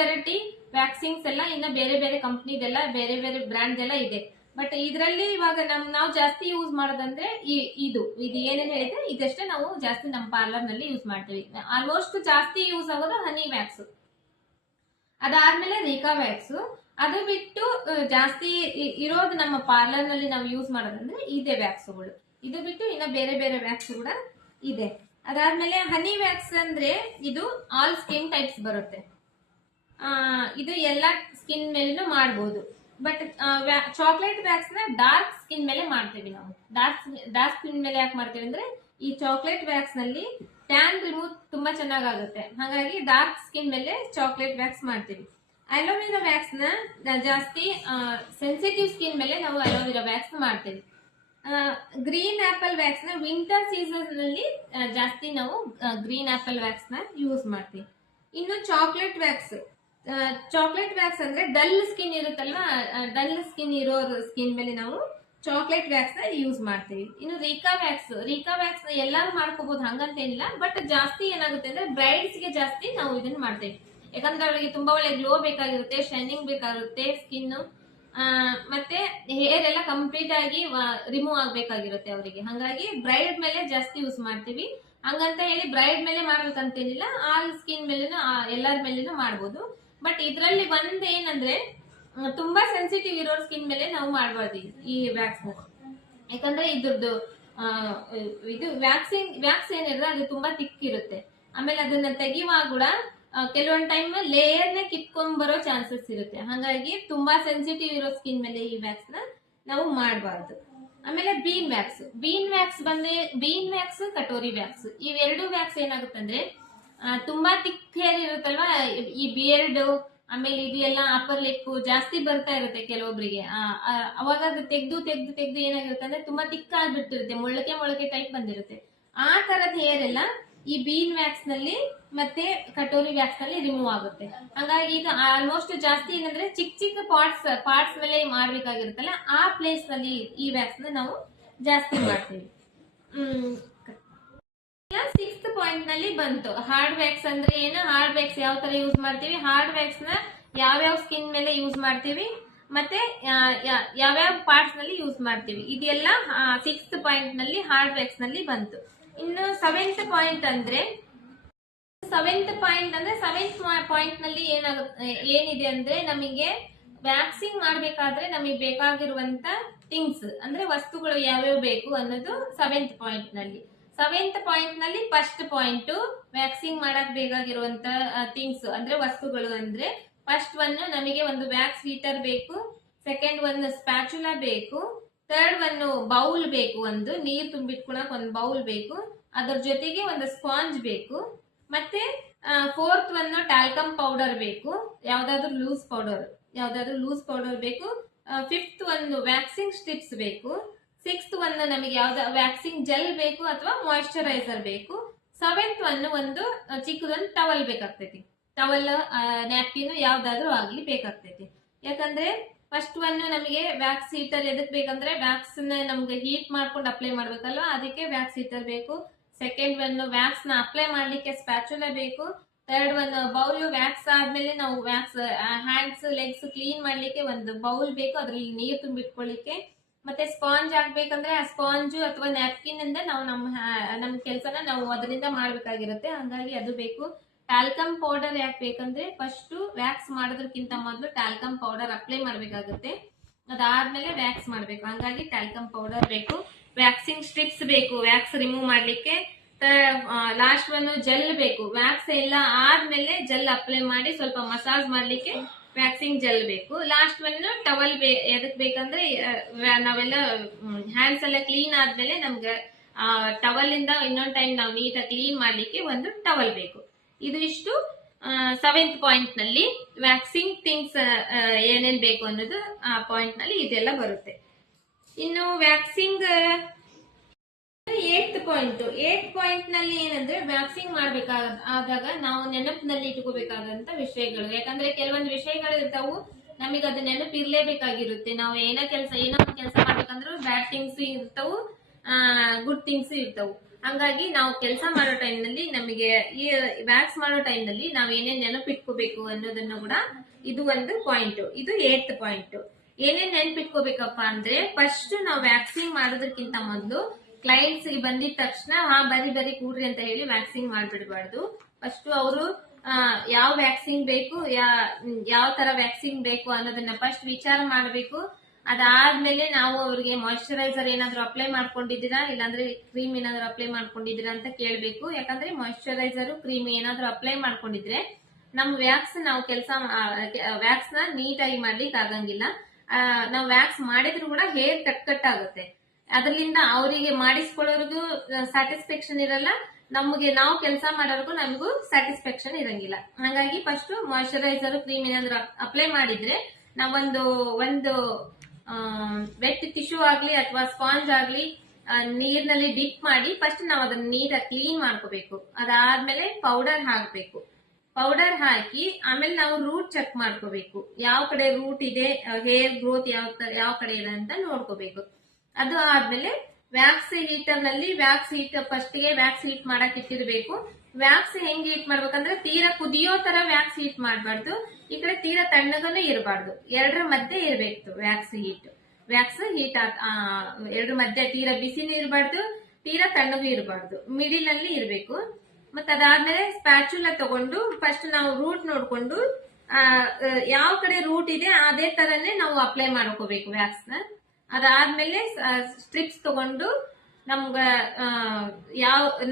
ವೆರೈಟಿ ವ್ಯಾಕ್ಸಿಂಗ್ಸ್ ಎಲ್ಲ ಇನ್ನ ಬೇರೆ ಕಂಪ್ನಿದೆಲ್ಲ ಬೇರೆ ಬ್ರ್ಯಾಂಡ್ ಎಲ್ಲ ಇದೆ. ಬಟ್ ಇದರಲ್ಲಿ ಇವಾಗ ನಾವು ಜಾಸ್ತಿ ಯೂಸ್ ಮಾಡೋದಂದ್ರೆ ಇದು ಏನೇನು ಹೇಳಿದ್ರೆ ಇದಷ್ಟೇ ನಾವು ಜಾಸ್ತಿ ನಮ್ಮ ಪಾರ್ಲರ್ ನಲ್ಲಿ ಯೂಸ್ ಮಾಡ್ತೀವಿ. ಆಲ್ಮೋಸ್ಟ್ ಜಾಸ್ತಿ ಯೂಸ್ ಆಗೋದು ಹನಿ ವ್ಯಾಕ್ಸ್, ಅದಾದ್ಮೇಲೆ ರಿಕಾ ವ್ಯಾಕ್ಸ್. ಅದು ಬಿಟ್ಟು ಜಾಸ್ತಿ ಇರೋದು ನಮ್ಮ ಪಾರ್ಲರ್ ನಲ್ಲಿ ನಾವು ಯೂಸ್ ಮಾಡೋದಂದ್ರೆ ಇದೇ ವ್ಯಾಕ್ಸ್ಗಳು. ಇದು ಬಿಟ್ಟು ಇನ್ನ ಬೇರೆ ವ್ಯಾಕ್ಸ್ ಕೂಡ ಇದೆ. ಅದಾದ್ಮೇಲೆ ಹನಿ ವ್ಯಾಕ್ಸ್ ಅಂದ್ರೆ ಇದು ಆಲ್ ಸ್ಕಿನ್ ಟೈಪ್ಸ್ ಬರುತ್ತೆ. ಇದು ಎಲ್ಲಾ ಸ್ಕಿನ್ ಮೇಲೂ ಮಾಡಬಹುದು. ಬಟ್ ಚಾಕ್ಲೇಟ್ ವ್ಯಾಕ್ಸ್ ನ ಡಾರ್ಕ್ ಸ್ಕಿನ್ ಮೇಲೆ ಮಾಡ್ತೀವಿ ನಾವು. ಡಾರ್ಕ್ ಸ್ಕಿನ್ ಮೇಲೆ ಯಾಕೆ ಮಾಡ್ತೀವಿ ಅಂದ್ರೆ ಈ ಚಾಕ್ಲೇಟ್ ವ್ಯಾಕ್ಸ್ ನಲ್ಲಿ ಟ್ಯಾನ್ ರಿಮೂವ್ ತುಂಬಾ ಚೆನ್ನಾಗುತ್ತೆ. ಹಾಗಾಗಿ ಡಾರ್ಕ್ ಸ್ಕಿನ್ ಮೇಲೆ ಚಾಕ್ಲೇಟ್ ವ್ಯಾಕ್ಸ್ ಮಾಡ್ತೀವಿ. ಅಲೋವೆರಾ ವ್ಯಾಕ್ಸ್ ನ ಜಾಸ್ತಿ ಸೆನ್ಸಿಟಿವ್ ಸ್ಕಿನ್ ಮೇಲೆ ನಾವು ಅಲೋವೆರಾ ವ್ಯಾಕ್ಸ್ ಮಾಡ್ತೀವಿ. ಗ್ರೀನ್ ಆಪಲ್ ವ್ಯಾಕ್ಸ್ ನ ವಿಂಟರ್ ಸೀಸನ್ ನಲ್ಲಿ ಜಾಸ್ತಿ ನಾವು ಗ್ರೀನ್ ಆಪಲ್ ವ್ಯಾಕ್ಸ್ ನ ಯೂಸ್ ಮಾಡ್ತೀವಿ. ಇನ್ನು ಚಾಕ್ಲೇಟ್ ವ್ಯಾಕ್ಸ್ ಅಂದ್ರೆ ಡಲ್ ಸ್ಕಿನ್ ಇರುತ್ತಲ್ವಾ, ಡಲ್ ಸ್ಕಿನ್ ಇರೋ ಸ್ಕಿನ್ ಮೇಲೆ ನಾವು ಚಾಕ್ಲೇಟ್ ವ್ಯಾಕ್ಸ್ ನ ಯೂಸ್ ಮಾಡ್ತೀವಿ. ಇನ್ನು ರೀಕಾ ವ್ಯಾಕ್ಸ್ ಎಲ್ಲಾರು ಮಾಡ್ಕೋಬಹುದು ಹಂಗಂತ ಏನಿಲ್ಲ, ಬಟ್ ಜಾಸ್ತಿ ಏನಾಗುತ್ತೆ ಅಂದ್ರೆ ಬ್ರೈಡ್ಸ್ ಗೆ ಜಾಸ್ತಿ ನಾವು ಇದನ್ನ ಮಾಡ್ತೇವೆ. ಯಾಕಂದ್ರೆ ಅವರಿಗೆ ತುಂಬಾ ಒಳ್ಳೆ ಗ್ಲೋ ಬೇಕಾಗಿರುತ್ತೆ, ಶೈನಿಂಗ್ ಬೇಕಾಗಿರುತ್ತೆ, ಸ್ಕಿನ್ ಮತ್ತೆ ಹೇರ್ ಎಲ್ಲ ಕಂಪ್ಲೀಟ್ ಆಗಿ ರಿಮೂವ್ ಆಗ್ಬೇಕಾಗಿರುತ್ತೆ ಅವರಿಗೆ. ಹಂಗಾಗಿ ಬ್ರೈಡ್ ಮೇಲೆ ಜಾಸ್ತಿ ಯೂಸ್ ಮಾಡ್ತೀವಿ. ಹಂಗಂತ ಹೇಳಿ ಬ್ರೈಡ್ ಮೇಲೆ ಮಾಡ್ಬೇಕಂತೇನಿಲ್ಲ, ಆಲ್ ಸ್ಕಿನ್ ಮೇಲೆನೂ ಎಲ್ಲರ ಮೇಲೆನೂ ಮಾಡ್ಬೋದು. ಬಟ್ ಇದ್ರಲ್ಲಿ ಒಂದ್ ಏನಂದ್ರೆ ತುಂಬಾ ಸೆನ್ಸಿಟಿವ್ ಇರೋ ಸ್ಕಿನ್ ಮೇಲೆ ನಾವು ಮಾಡಬಾರ್ದು ಈ ವ್ಯಾಕ್ಸ್. ಯಾಕಂದ್ರೆ ಇದ್ರದ್ದು ಇದು ವ್ಯಾಕ್ಸ್ ಏನಿದ್ರೆ ಅದು ತುಂಬಾ ತಿಕ್ ಇರುತ್ತೆ. ಆಮೇಲೆ ಅದನ್ನ ತೆಗಿಯುವಾಗ ಕೂಡ ಕೆಲವೊಂದ್ ಟೈಮ್ ಲೇಯರ್ನ ಕಿತ್ಕೊಂಡ್ ಬರೋ ಚಾನ್ಸಸ್ ಇರುತ್ತೆ. ಹಾಗಾಗಿ ತುಂಬಾ ಸೆನ್ಸಿಟಿವ್ ಇರೋ ಸ್ಕಿನ್ ಮೇಲೆ ಈ ವ್ಯಾಕ್ಸ್ ನ ನಾವು ಮಾಡಬಾರ್ದು. ಆಮೇಲೆ ಬೀನ್ ವ್ಯಾಕ್ಸ್ ಕಟೋರಿ ವ್ಯಾಕ್ಸ್, ಇವೆರಡು ವ್ಯಾಕ್ಸ್ ಏನಾಗುತ್ತೆ ಅಂದ್ರೆ ತುಂಬಾ ತಿಕ್ ಹೇರ್ ಇರುತ್ತಲ್ವಾ, ಈ ಬಿಯರ್ಡ್ ಆಮೇಲೆ ಇದೆಲ್ಲ ಅಪ್ಪರ್ ಲಿಪ್ ಜಾಸ್ತಿ ಬರ್ತಾ ಇರುತ್ತೆ ಕೆಲವೊಬ್ರಿಗೆ. ಅವಾಗ ಅದು ತೆಗ್ದು ಏನಾಗಿರುತ್ತೆ ಅಂದ್ರೆ ತುಂಬಾ ತಿಕ್ ಆಗ್ಬಿಟ್ಟಿರುತ್ತೆ, ಮೊಳಕೆ ಟೈಪ್ ಬಂದಿರುತ್ತೆ. ಆ ತರದ ಹೇರ್ ಎಲ್ಲ ಈ ಬೀನ್ ವ್ಯಾಕ್ಸ್ ನಲ್ಲಿ ಮತ್ತೆ ಕಟೋರಿ ವ್ಯಾಕ್ಸ್ ನಲ್ಲಿ ರಿಮೂವ್ ಆಗುತ್ತೆ. ಹಂಗಾಗಿ ಇದು ಆಲ್ಮೋಸ್ಟ್ ಜಾಸ್ತಿ ಏನಂದ್ರೆ ಚಿಕ್ಕ ಪಾರ್ಟ್ಸ್ ಮೇಲೆ ಮಾಡ್ಬೇಕಾಗಿರುತ್ತಲ್ಲ, ಆ ಪ್ಲೇಸ್ ನಲ್ಲಿ ಈ ವ್ಯಾಕ್ಸ್ ನ ನಾವು ಜಾಸ್ತಿ ಮಾಡ್ತೀವಿ. 6th ಪಾಯಿಂಟ್ ನಲ್ಲಿ ಬಂತು ಹಾರ್ಡ್ ವ್ಯಾಕ್ಸ್ ಅಂದ್ರೆ ಏನು, ಹಾರ್ಡ್ ವ್ಯಾಕ್ಸ್ ಯಾವ ತರ ಯೂಸ್ ಮಾಡ್ತೀವಿ, ಹಾರ್ಡ್ ವ್ಯಾಕ್ಸ್ ನ ಯಾವ್ಯಾವ ಸ್ಕಿನ್ ಮೇಲೆ ಯೂಸ್ ಮಾಡ್ತೀವಿ, ಮತ್ತೆ ಯಾವ್ಯಾವ ಪಾರ್ಟ್ಸ್ ನಲ್ಲಿ ಯೂಸ್ ಮಾಡ್ತೀವಿ, ಇದೆಲ್ಲ 6th ಪಾಯಿಂಟ್ ನಲ್ಲಿ ಹಾರ್ಡ್ ವ್ಯಾಕ್ಸ್ ನಲ್ಲಿ ಬಂತು. ಇನ್ನು 7th ಪಾಯಿಂಟ್ ಅಂದ್ರೆ 7th ಪಾಯಿಂಟ್ ನಲ್ಲಿ ಏನಿದೆ ಅಂದ್ರೆ ನಮಗೆ ವ್ಯಾಕ್ಸಿಂಗ್ ಮಾಡ್ಬೇಕಾದ್ರೆ ನಮಗೆ ಬೇಕಾಗಿರುವಂತ ಥಿಂಗ್ಸ್ ಅಂದ್ರೆ ವಸ್ತುಗಳು ಯಾವ್ಯಾವ ಬೇಕು ಅನ್ನೋದು 7th ಪಾಯಿಂಟ್ ನಲ್ಲಿ. 7th ಪಾಯಿಂಟ್ ನಲ್ಲಿ ಫಸ್ಟ್ ಪಾಯಿಂಟ್ ವ್ಯಾಕ್ಸಿಂಗ್ ಮಾಡಕ್ ಬೇಕಾಗಿರುವಂತ ಥಿಂಗ್ಸ್ ಅಂದ್ರೆ ವಸ್ತುಗಳು ಅಂದ್ರೆ ಫಸ್ಟ್ ಒನ್ ನಮಗೆ ಒಂದು ವ್ಯಾಕ್ಸ್ ಹೀಟರ್ ಬೇಕು, ಸೆಕೆಂಡ್ ಒಂದು ಸ್ಪ್ಯಾಚುಲಾ ಬೇಕು, ಥರ್ಡ್ ಒಂದು ಬೌಲ್ ಬೇಕು, ಒಂದು ನೀರ್ ತುಂಬಿಟ್ಕೊಳಕ್ ಒಂದು ಬೌಲ್ ಬೇಕು, ಅದ್ರ ಜೊತೆಗೆ ಒಂದು ಸ್ಪಾಂಜ್ ಬೇಕು, ಮತ್ತೆ 4th ಒಂದು ಟಾಲ್ಕಮ್ ಪೌಡರ್ ಬೇಕು, ಯಾವ್ದಾದ್ರು ಲೂಸ್ ಪೌಡರ್ ಬೇಕು, 5th ಒಂದು ವ್ಯಾಕ್ಸಿಂಗ್ ಸ್ಟ್ರಿಪ್ಸ್ ಬೇಕು, 6th ಒಂದು ನಮಗೆ ಯಾವ್ದ ವ್ಯಾಕ್ಸಿಂಗ್ ಜೆಲ್ ಬೇಕು ಅಥವಾ ಮಾಯಿಶ್ಚರೈಸರ್ ಬೇಕು, 7th ಒಂದು ಚಿಕ್ಕದೊಂದು ಟವಲ್ ಬೇಕಾಗ್ತೈತಿ, ಟವಲ್ ನ್ಯಾಪ್ಕಿನ್ ಯಾವ್ದಾದ್ರು ಆಗ್ಲಿ ಬೇಕಾಗ್ತೈತಿ. ಯಾಕಂದ್ರೆ ಫಸ್ಟ್ ಒನ್ ನಮಗೆ ವ್ಯಾಕ್ಸ್ ಹೀಟರ್ ಎದಕ್ ಬೇಕಂದ್ರೆ ವ್ಯಾಕ್ಸ್ ನಮ್ಗೆ ಹೀಟ್ ಮಾಡ್ಕೊಂಡು ಅಪ್ಲೈ ಮಾಡ್ಬೇಕಲ್ವಾ, ಅದಕ್ಕೆ ವ್ಯಾಕ್ಸ್ ಹೀಟರ್ ಬೇಕು. ಸೆಕೆಂಡ್ ಒನ್ ವ್ಯಾಕ್ಸ್ ನ ಅಪ್ಲೈ ಮಾಡ್ಲಿಕ್ಕೆ ಸ್ಪ್ಯಾಚುಲಾ ಬೇಕು. ಥರ್ಡ್ ಒನ್ ಬೌಲ್ ವ್ಯಾಕ್ಸ್ ಆದ್ಮೇಲೆ ನಾವು ವ್ಯಾಕ್ಸ್ ಹ್ಯಾಂಡ್ಸ್ ಲೆಗ್ಸ್ ಕ್ಲೀನ್ ಮಾಡ್ಲಿಕ್ಕೆ ಒಂದು ಬೌಲ್ ಬೇಕು, ಅದ್ರಲ್ಲಿ ನೀರು ತುಂಬಿಟ್ಕೊಳ್ಳಿಕ್ಕೆ. ಮತ್ತೆ ಸ್ಪಾಂಜ್ ಆಗ್ಬೇಕಂದ್ರೆ ಆ ಸ್ಪಾಂಜ್ ಅಥವಾ ನ್ಯಾಪ್ಕಿನ್ ಇಂದ ನಾವು ನಮ್ಮ ಕೆಲಸನ ನಾವು ಅದರಿಂದ ಮಾಡ್ಬೇಕಾಗಿರುತ್ತೆ, ಹಂಗಾಗಿ ಅದು ಬೇಕು. ಟಾಲ್ಕಮ್ ಪೌಡರ್ ಯಾಕೆ ಬೇಕಂದ್ರೆ ಫಸ್ಟ್ ವ್ಯಾಕ್ಸ್ ಮಾಡೋದಕ್ಕಿಂತ ಮೊದಲು ಟಾಲ್ಕಮ್ ಪೌಡರ್ ಅಪ್ಲೈ ಮಾಡ್ಬೇಕಾಗುತ್ತೆ, ಅದಾದ್ಮೇಲೆ ವ್ಯಾಕ್ಸ್ ಮಾಡ್ಬೇಕು, ಹಂಗಾಗಿ ಟಾಲ್ಕಮ್ ಪೌಡರ್ ಬೇಕು. ವ್ಯಾಕ್ಸಿಂಗ್ ಸ್ಟ್ರಿಪ್ಸ್ ಬೇಕು ವ್ಯಾಕ್ಸ್ ರಿಮೂವ್ ಮಾಡ್ಲಿಕ್ಕೆ. ಲಾಸ್ಟ್ ಒನ್ ಜೆಲ್ ಬೇಕು, ವ್ಯಾಕ್ಸ್ ಎಲ್ಲ ಆದ್ಮೇಲೆ ಜೆಲ್ ಅಪ್ಲೈ ಮಾಡಿ ಸ್ವಲ್ಪ ಮಸಾಜ್ ಮಾಡ್ಲಿಕ್ಕೆ ವ್ಯಾಕ್ಸಿಂಗ್ ಜೆಲ್ ಬೇಕು. ಲಾಸ್ಟ್ ಒನ್ ಟವಲ್ ಎದಕ್ ಬೇಕಂದ್ರೆ ನಾವೆಲ್ಲ ಹ್ಯಾಂಡ್ಸ್ ಎಲ್ಲ ಕ್ಲೀನ್ ಆದ್ಮೇಲೆ ನಮ್ಗೆ ಟವಲ್ ಇಂದ ಇನ್ನೊಂದ್ ಟೈಮ್ ನಾವು ನೀಟಾಗಿ ಕ್ಲೀನ್ ಮಾಡ್ಲಿಕ್ಕೆ ಒಂದು ಟವಲ್ ಬೇಕು. ಇದು ಇಷ್ಟು 7th ಪಾಯಿಂಟ್ ನಲ್ಲಿ ವ್ಯಾಕ್ಸಿಂಗ್ ಥಿಂಗ್ಸ್ ಏನೇನ್ ಬೇಕು ಅನ್ನೋದು ಆ ಪಾಯಿಂಟ್ ನಲ್ಲಿ ಇದೆಲ್ಲ ಬರುತ್ತೆ. ಇನ್ನು ವ್ಯಾಕ್ಸಿಂಗ್ 8th ಪಾಯಿಂಟ್ ನಲ್ಲಿ ಏನಂದ್ರೆ ವ್ಯಾಕ್ಸಿಂಗ್ ಮಾಡ್ಬೇಕಾದಾಗ ನಾವು ನೆನಪಿನಲ್ಲಿ ಇಟ್ಕೋಬೇಕಾದಂತ ವಿಷಯಗಳು. ಯಾಕಂದ್ರೆ ಕೆಲವೊಂದು ವಿಷಯಗಳು ಇರ್ತಾವು, ನಮಗೆ ಅದು ನೆನಪು ಇರ್ಲೇಬೇಕಾಗಿರುತ್ತೆ. ನಾವು ಏನೋ ಒಂದು ಕೆಲಸ ಮಾಡ್ಬೇಕಂದ್ರೆ ಬ್ಯಾಡ್ ಥಿಂಗ್ಸ್ ಇರ್ತಾವು, ಗುಡ್ ಥಿಂಗ್ಸ್ ಇರ್ತಾವು. ಹಂಗಾಗಿ ನಾವು ಕೆಲಸ ಮಾಡೋ ಟೈಮ್ ನಲ್ಲಿ ನಮಗೆ ಈ ವ್ಯಾಕ್ಸ್ ಮಾಡೋ ಟೈಮ್ ನಲ್ಲಿ ನಾವ್ ಏನೇನ್ ನೆನಪಿಟ್ಕೋಬೇಕು ಅನ್ನೋದನ್ನ ಕೂಡ ಇದು ಒಂದು ಪಾಯಿಂಟ್. ಇದು 8th ಪಾಯಿಂಟ್. ಏನೇನ್ ನೆನಪಿಟ್ಕೋಬೇಕಪ್ಪ ಅಂದ್ರೆ ಫಸ್ಟ್ ನಾವು ವ್ಯಾಕ್ಸಿಂಗ್ ಮಾಡೋದಕ್ಕಿಂತ ಮೊದಲು ಕ್ಲೈಂಟ್ಸ್ ಬಂದಿದ ತಕ್ಷಣ ಬರಿ ಕೂಡ್ರಿ ಅಂತ ಹೇಳಿ ವ್ಯಾಕ್ಸಿಂಗ್ ಮಾಡ್ಬಿಡ್ಬಾರ್ದು. ಫಸ್ಟ್ ಅವರು ಯಾವ ವ್ಯಾಕ್ಸಿಂಗ್ ಬೇಕು, ಯಾವ ತರ ವ್ಯಾಕ್ಸಿಂಗ್ ಬೇಕು ಅನ್ನೋದನ್ನ ಫಸ್ಟ್ ವಿಚಾರ ಮಾಡ್ಬೇಕು. ಅದಾದ್ಮೇಲೆ ನಾವು ಅವ್ರಿಗೆ ಮಾಯಿಶ್ಚರೈಸರ್ ಏನಾದ್ರು ಅಪ್ಲೈ ಮಾಡ್ಕೊಂಡಿದ್ದೀರಾ, ಇಲ್ಲಾಂದ್ರೆ ಕ್ರೀಮ್ ಏನಾದ್ರು ಅಪ್ಲೈ ಮಾಡ್ಕೊಂಡಿದ್ದೀರಾ ಅಂತ ಕೇಳ್ಬೇಕು. ಯಾಕಂದ್ರೆ ಮಾಯಿಶ್ಚರೈಸರ್ ಕ್ರೀಮ್ ಏನಾದ್ರು ಅಪ್ಲೈ ಮಾಡ್ಕೊಂಡಿದ್ರೆ ನಮ್ ವ್ಯಾಕ್ಸ್ ವ್ಯಾಕ್ಸ್ ನ ನೀಟಾಗಿ ಮಾಡ್ಲಿಕ್ಕೆ ಆಗಂಗಿಲ್ಲ. ನಾವು ವ್ಯಾಕ್ಸ್ ಮಾಡಿದ್ರು ಕೂಡ ಹೇರ್ ಕಟ್ ಆಗುತ್ತೆ. ಅದರಿಂದ ಅವರಿಗೆ ಮಾಡಿಸ್ಕೊಳ್ಳೋರ್ಗು ಸ್ಯಾಟಿಸ್ಫ್ಯಾಕ್ಷನ್ ಇರಲ್ಲ, ನಮಗೆ ನಾವು ಕೆಲಸ ಮಾಡೋರ್ಗು ನಮಗೂ ಸ್ಯಾಟಿಸ್ಫ್ಯಾಕ್ಷನ್ ಇರಂಗಿಲ್ಲ. ಹಾಗಾಗಿ ಫಸ್ಟ್ ಮಾಯಿಶ್ಚರೈಸರ್ ಕ್ರೀಮ್ ಏನಾದ್ರು ಅಪ್ಲೈ ಮಾಡಿದ್ರೆ ನಾವೊಂದು ವೆಟ್ ಟಿಶ್ಯೂ ಆಗ್ಲಿ ಅಥವಾ ಸ್ಪಾಂಜ್ ಆಗ್ಲಿ ನೀರ್ನಲ್ಲಿ ಡಿಪ್ ಮಾಡಿ ಫಸ್ಟ್ ನಾವು ಅದನ್ನ ನೀಟಾಗಿ ಕ್ಲೀನ್ ಮಾಡ್ಕೋಬೇಕು. ಅದಾದ್ಮೇಲೆ ಪೌಡರ್ ಹಾಕ್ಬೇಕು. ಪೌಡರ್ ಹಾಕಿ ಆಮೇಲೆ ನಾವು ರೂಟ್ ಚೆಕ್ ಮಾಡ್ಕೋಬೇಕು, ಯಾವ ಕಡೆ ರೂಟ್ ಇದೆ, ಹೇರ್ ಗ್ರೋತ್ ಯಾವ ಕಡೆ ಇದೆ ಅಂತ ನೋಡ್ಕೋಬೇಕು. ಅದು ಆದ್ಮೇಲೆ ವ್ಯಾಕ್ಸ್ ಹೀಟರ್ ನಲ್ಲಿ ವ್ಯಾಕ್ಸ್ ಹೀಟ್ ಫಸ್ಟ್ ಗೆ ವ್ಯಾಕ್ಸ್ ಹೀಟ್ ಮಾಡಕ್ ಇಟ್ಟಿರ್ಬೇಕು. ವ್ಯಾಕ್ಸ್ ಹೆಂಗ್ ಹೀಟ್ ಮಾಡ್ಬೇಕಂದ್ರೆ ತೀರಾ ಕುದಿಯೋ ತರ ವ್ಯಾಕ್ಸ್ ಹೀಟ್ ಮಾಡಬಾರ್ದು, ಈ ಕಡೆ ತೀರಾ ತಣ್ಣಗನು ಇರಬಾರ್ದು, ಎರಡರ ಮಧ್ಯೆ ಇರಬೇಕು ವ್ಯಾಕ್ಸ್ ಹೀಟ್. ಎರಡರ ಮಧ್ಯೆ ತೀರಾ ಬಿಸಿನೂ ಇರಬಾರ್ದು, ತೀರಾ ತಣ್ಣಗೂ ಇರಬಾರ್ದು, ಮಿಡಿಲ್ ಅಲ್ಲಿ ಇರಬೇಕು. ಮತ್ತೆ ಅದಾದ್ಮೇಲೆ ಸ್ಪ್ಯಾಚುಲ ತಗೊಂಡು ಫಸ್ಟ್ ನಾವು ರೂಟ್ ನೋಡ್ಕೊಂಡು ಯಾವ ಕಡೆ ರೂಟ್ ಇದೆ ಅದೇ ತರನೇ ನಾವು ಅಪ್ಲೈ ಮಾಡ್ಕೋಬೇಕು ವ್ಯಾಕ್ಸ್ ನ. ಅದಾದ್ಮೇಲೆ ಸ್ಟ್ರಿಪ್ಸ್ ತಗೊಂಡು ನಮ್ಗ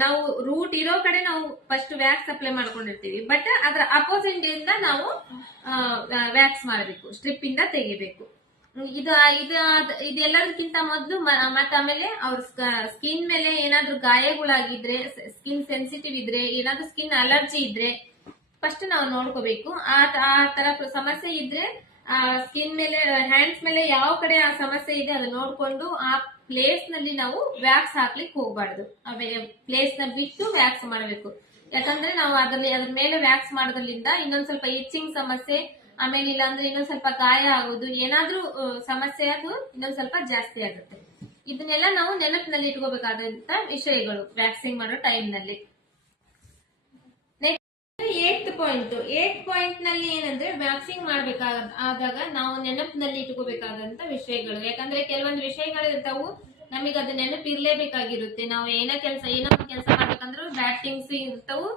ನಾವು ರೂಟ್ ಇರೋ ಕಡೆ ನಾವು ಫಸ್ಟ್ ವ್ಯಾಕ್ಸ್ ಅಪ್ಲೈ ಮಾಡ್ಕೊಂಡಿರ್ತೀವಿ, ಬಟ್ ಅದ್ರ ಅಪೋಸಿಟ್ ಇಂದ ನಾವು ವ್ಯಾಕ್ಸ್ ಮಾಡಬೇಕು, ಸ್ಟ್ರಿಪ್ ಇಂದ ತೆಗಿಬೇಕು. ಇದೆಲ್ಲದಕ್ಕಿಂತ ಮೊದಲು ಮತ್ತೆ ಆಮೇಲೆ ಅವ್ರ ಸ್ಕಿನ್ ಮೇಲೆ ಏನಾದ್ರೂ ಗಾಯಗಳಾಗಿದ್ರೆ, ಸ್ಕಿನ್ ಸೆನ್ಸಿಟಿವ್ ಇದ್ರೆ, ಏನಾದ್ರೂ ಸ್ಕಿನ್ ಅಲರ್ಜಿ ಇದ್ರೆ ಫಸ್ಟ್ ನಾವು ನೋಡ್ಕೋಬೇಕು. ಆ ತರ ಸಮಸ್ಯೆ ಇದ್ರೆ ಸ್ಕಿನ್ ಮೇಲೆ, ಹ್ಯಾಂಡ್ಸ್ ಮೇಲೆ ಯಾವ ಕಡೆ ಆ ಸಮಸ್ಯೆ ಇದೆ ಅದು ನೋಡ್ಕೊಂಡು ಆ ಪ್ಲೇಸ್ ನಲ್ಲಿ ನಾವು ವ್ಯಾಕ್ಸ್ ಹಾಕ್ಲಿಕ್ಕೆ ಹೋಗ್ಬಾರ್ದು, ಪ್ಲೇಸ್ ನ ಬಿಟ್ಟು ವ್ಯಾಕ್ಸ್ ಮಾಡಬೇಕು. ಯಾಕಂದ್ರೆ ನಾವು ಅದ್ರ ಮೇಲೆ ವ್ಯಾಕ್ಸ್ ಮಾಡೋದ್ರಿಂದ ಇನ್ನೊಂದ್ ಸ್ವಲ್ಪ ಇಚ್ಚಿಂಗ್ ಸಮಸ್ಯೆ, ಆಮೇಲೆ ಇಲ್ಲ ಅಂದ್ರೆ ಇನ್ನೊಂದ್ ಸ್ವಲ್ಪ ಗಾಯ ಆಗೋದು, ಏನಾದ್ರೂ ಸಮಸ್ಯೆ ಅದು ಇನ್ನೊಂದ್ ಸ್ವಲ್ಪ ಜಾಸ್ತಿ ಆಗುತ್ತೆ. ಇದನ್ನೆಲ್ಲ ನಾವು ನೆನಪಿನಲ್ಲಿ ಇಟ್ಕೋಬೇಕಾದಂತ ವಿಷಯಗಳು ವ್ಯಾಕ್ಸಿಂಗ್ ಮಾಡೋ ಟೈಮ್ ನಲ್ಲಿ. ಏಟ್ ಪಾಯಿಂಟ್ ನಲ್ಲಿ ಏನಂದ್ರೆ ವ್ಯಾಕ್ಸಿಂಗ್ ಮಾಡ್ಬೇಕಾದಾಗ ನಾವು ನೆನಪಿನಲ್ಲಿ ಇಟ್ಕೋಬೇಕಾದಂತ ವಿಷಯಗಳು. ಯಾಕಂದ್ರೆ ಕೆಲವೊಂದು ವಿಷಯಗಳು ಇರ್ತಾವು, ನಮಗೆ ಅದು ನೆನಪು ಇರ್ಲೇಬೇಕಾಗಿರುತ್ತೆ. ನಾವು ಏನೋ ಒಂದು ಕೆಲಸ ಮಾಡ್ಬೇಕಂದ್ರೆ ಬ್ಯಾಡ್ ಥಿಂಗ್ಸ್ ಇರ್ತಾವು,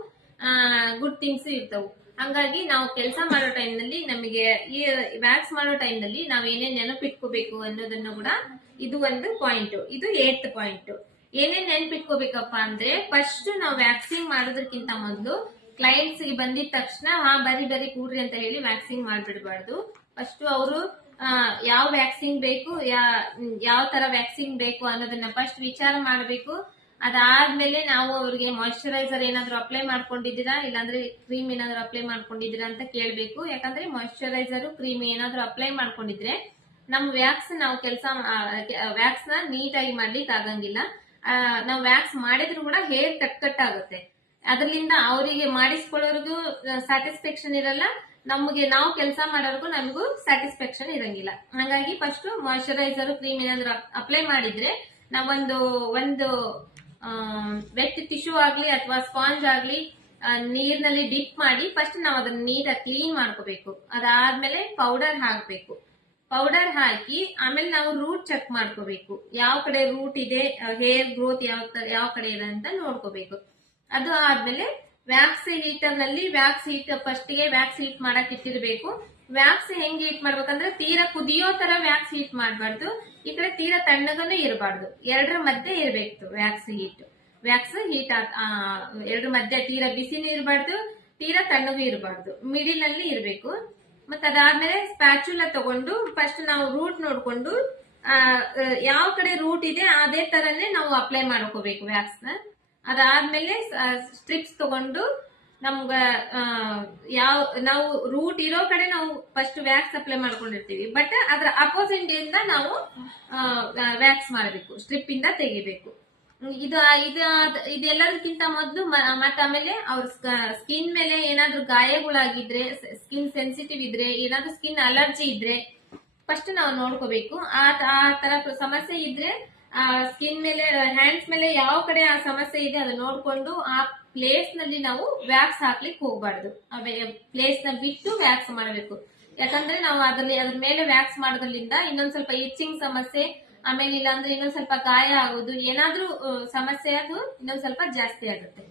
ಗುಡ್ ಥಿಂಗ್ಸ್ ಇರ್ತಾವು. ಹಂಗಾಗಿ ನಾವು ಕೆಲಸ ಮಾಡೋ ಟೈಮ್ ನಲ್ಲಿ ನಮಗೆ ಈ ವ್ಯಾಕ್ಸ್ ಮಾಡೋ ಟೈಮ್ ನಲ್ಲಿ ನಾವ್ ಏನೇನ್ ನೆನಪಿಟ್ಕೋಬೇಕು ಅನ್ನೋದನ್ನು ಕೂಡ ಇದು ಒಂದು ಪಾಯಿಂಟ್. ಇದು 8th ಪಾಯಿಂಟ್. ಏನೇನ್ ನೆನಪಿಟ್ಕೋಬೇಕಪ್ಪ ಅಂದ್ರೆ ಫಸ್ಟ್ ನಾವು ವ್ಯಾಕ್ಸಿಂಗ್ ಮಾಡೋದಕ್ಕಿಂತ ಮೊದಲು ಕ್ಲೈಂಟ್ಸ್ ಬಂದಿದ ತಕ್ಷಣ ಬರಿ ಕೂಡ್ರಿ ಅಂತ ಹೇಳಿ ವ್ಯಾಕ್ಸಿಂಗ್ ಮಾಡ್ಬಿಡ್ಬಾರ್ದು. ಫಸ್ಟ್ ಅವರು ಯಾವ ವ್ಯಾಕ್ಸಿನ್ ಬೇಕು, ಯಾವ ತರ ವ್ಯಾಕ್ಸಿನ್ ಬೇಕು ಅನ್ನೋದನ್ನ ಫಸ್ಟ್ ವಿಚಾರ ಮಾಡಬೇಕು. ಅದಾದ್ಮೇಲೆ ನಾವು ಅವ್ರಿಗೆ ಮಾಯಿಶ್ಚರೈಸರ್ ಏನಾದ್ರು ಅಪ್ಲೈ ಮಾಡ್ಕೊಂಡಿದ್ದೀರಾ, ಇಲ್ಲಾಂದ್ರೆ ಕ್ರೀಮ್ ಏನಾದ್ರು ಅಪ್ಲೈ ಮಾಡ್ಕೊಂಡಿದ್ದೀರಾ ಅಂತ ಕೇಳ್ಬೇಕು. ಯಾಕಂದ್ರೆ ಮಾಯಿಶ್ಚರೈಸರ್, ಕ್ರೀಮ್ ಏನಾದ್ರು ಅಪ್ಲೈ ಮಾಡ್ಕೊಂಡಿದ್ರೆ ನಮ್ ವ್ಯಾಕ್ಸ್ ವ್ಯಾಕ್ಸ್ ನ ನೀಟಾಗಿ ಮಾಡ್ಲಿಕ್ಕೆ ಆಗಂಗಿಲ್ಲ. ನಾವು ವ್ಯಾಕ್ಸ್ ಮಾಡಿದ್ರು ಕೂಡ ಹೇರ್ ಕಟ್ ಆಗುತ್ತೆ. ಅದರಿಂದ ಅವರಿಗೆ ಮಾಡಿಸ್ಕೊಳ್ಳೋರ್ಗು ಸ್ಯಾಟಿಸ್ಫ್ಯಾಕ್ಷನ್ ಇರಲ್ಲ, ನಾವು ಕೆಲಸ ಮಾಡೋರ್ಗು ನಮಗೂ ಸ್ಯಾಟಿಸ್ಫ್ಯಾಕ್ಷನ್ ಇರಂಗಿಲ್ಲ. ಹಾಗಾಗಿ ಫಸ್ಟ್ ಮಾಯಿಶ್ಚರೈಸರ್, ಕ್ರೀಮ್ ಏನಾದ್ರು ಅಪ್ಲೈ ಮಾಡಿದ್ರೆ ನಾವೊಂದು ವೆಟ್ ಟಿಶ್ಯೂ ಆಗ್ಲಿ ಅಥವಾ ಸ್ಪಾಂಜ್ ಆಗ್ಲಿ ನೀರ್ನಲ್ಲಿ ಡಿಪ್ ಮಾಡಿ ಫಸ್ಟ್ ನಾವು ಅದನ್ನ ನೀಟಾಗಿ ಕ್ಲೀನ್ ಮಾಡ್ಕೋಬೇಕು. ಅದಾದ್ಮೇಲೆ ಪೌಡರ್ ಹಾಕ್ಬೇಕು. ಪೌಡರ್ ಹಾಕಿ ಆಮೇಲೆ ನಾವು ರೂಟ್ ಚೆಕ್ ಮಾಡ್ಕೋಬೇಕು, ಯಾವ ಕಡೆ ರೂಟ್ ಇದೆ, ಹೇರ್ ಗ್ರೋತ್ ಯಾವ ಕಡೆ ಇದೆ ಅಂತ ನೋಡ್ಕೋಬೇಕು. ಅದು ಆದ್ಮೇಲೆ ವ್ಯಾಕ್ಸ್ ಹೀಟರ್ ನಲ್ಲಿ ಫಸ್ಟ್ ಗೆ ವ್ಯಾಕ್ಸ್ ಹೀಟ್ ಮಾಡಕ್ ಇಟ್ಟಿರ್ಬೇಕು. ವ್ಯಾಕ್ಸ್ ಹೆಂಗ್ ಹೀಟ್ ಮಾಡ್ಬೇಕಂದ್ರೆ ತೀರಾ ಕುದಿಯೋ ತರ ವ್ಯಾಕ್ಸ್ ಹೀಟ್ ಮಾಡಬಾರ್ದು, ಈ ಕಡೆ ತೀರಾ ತಣ್ಣಗನು ಇರಬಾರ್ದು, ಎರಡರ ಮಧ್ಯೆ ಇರಬೇಕು ವ್ಯಾಕ್ಸ್ ಹೀಟ್. ಎರಡರ ಮಧ್ಯೆ ತೀರಾ ಬಿಸಿನೂ ಇರಬಾರ್ದು, ತೀರಾ ತಣ್ಣಗೂ ಇರಬಾರ್ದು, ಮಿಡಿಲ್ ಅಲ್ಲಿ ಇರಬೇಕು. ಮತ್ತೆ ಅದಾದ್ಮೇಲೆ ಸ್ಪ್ಯಾಚುಲ ತಗೊಂಡು ಫಸ್ಟ್ ನಾವು ರೂಟ್ ನೋಡ್ಕೊಂಡು ಯಾವ ಕಡೆ ರೂಟ್ ಇದೆ ಅದೇ ತರನೇ ನಾವು ಅಪ್ಲೈ ಮಾಡ್ಕೋಬೇಕು ವ್ಯಾಕ್ಸ್ ನ. ಅದಾದ್ಮೇಲೆ ಸ್ಟ್ರಿಪ್ಸ್ ತಗೊಂಡು ನಮ್ಗ ನಾವು ರೂಟ್ ಇರೋ ಕಡೆ ನಾವು ಫಸ್ಟ್ ವ್ಯಾಕ್ಸ್ ಅಪ್ಲೈ ಮಾಡ್ಕೊಂಡಿರ್ತೀವಿ, ಬಟ್ ಅದ್ರ ಅಪೋಸಿಟ್ ಇಂದ ನಾವು ವ್ಯಾಕ್ಸ್ ಮಾಡಬೇಕು, ಸ್ಟ್ರಿಪ್ ಇಂದ ತೆಗಿಬೇಕು. ಇದೆಲ್ಲದಕ್ಕಿಂತ ಮೊದಲು ಮತ್ತೆ ಆಮೇಲೆ ಅವ್ರ ಸ್ಕಿನ್ ಮೇಲೆ ಏನಾದ್ರೂ ಗಾಯಗಳಾಗಿದ್ರೆ, ಸ್ಕಿನ್ ಸೆನ್ಸಿಟಿವ್ ಇದ್ರೆ, ಏನಾದ್ರೂ ಸ್ಕಿನ್ ಅಲರ್ಜಿ ಇದ್ರೆ ಫಸ್ಟ್ ನಾವು ನೋಡ್ಕೋಬೇಕು. ಆ ತರ ಸಮಸ್ಯೆ ಇದ್ರೆ ಸ್ಕಿನ್ ಮೇಲೆ, ಹ್ಯಾಂಡ್ಸ್ ಮೇಲೆ ಯಾವ ಕಡೆ ಆ ಸಮಸ್ಯೆ ಇದೆ ಅದು ನೋಡ್ಕೊಂಡು ಆ ಪ್ಲೇಸ್ ನಲ್ಲಿ ನಾವು ವ್ಯಾಕ್ಸ್ ಹಾಕ್ಲಿಕ್ಕೆ ಹೋಗ್ಬಾರ್ದು, ಪ್ಲೇಸ್ ನ ಬಿಟ್ಟು ವ್ಯಾಕ್ಸ್ ಮಾಡಬೇಕು. ಯಾಕಂದ್ರೆ ನಾವು ಅದ್ರ ಮೇಲೆ ವ್ಯಾಕ್ಸ್ ಮಾಡೋದ್ರಿಂದ ಇನ್ನೊಂದ್ ಸ್ವಲ್ಪ ಇಚ್ಚಿಂಗ್ ಸಮಸ್ಯೆ, ಆಮೇಲೆ ಇಲ್ಲ ಅಂದ್ರೆ ಇನ್ನೊಂದ್ ಸ್ವಲ್ಪ ಗಾಯ ಆಗೋದು, ಏನಾದ್ರೂ ಸಮಸ್ಯೆ ಅದು ಇನ್ನೊಂದ್ ಸ್ವಲ್ಪ ಜಾಸ್ತಿ ಆಗುತ್ತೆ.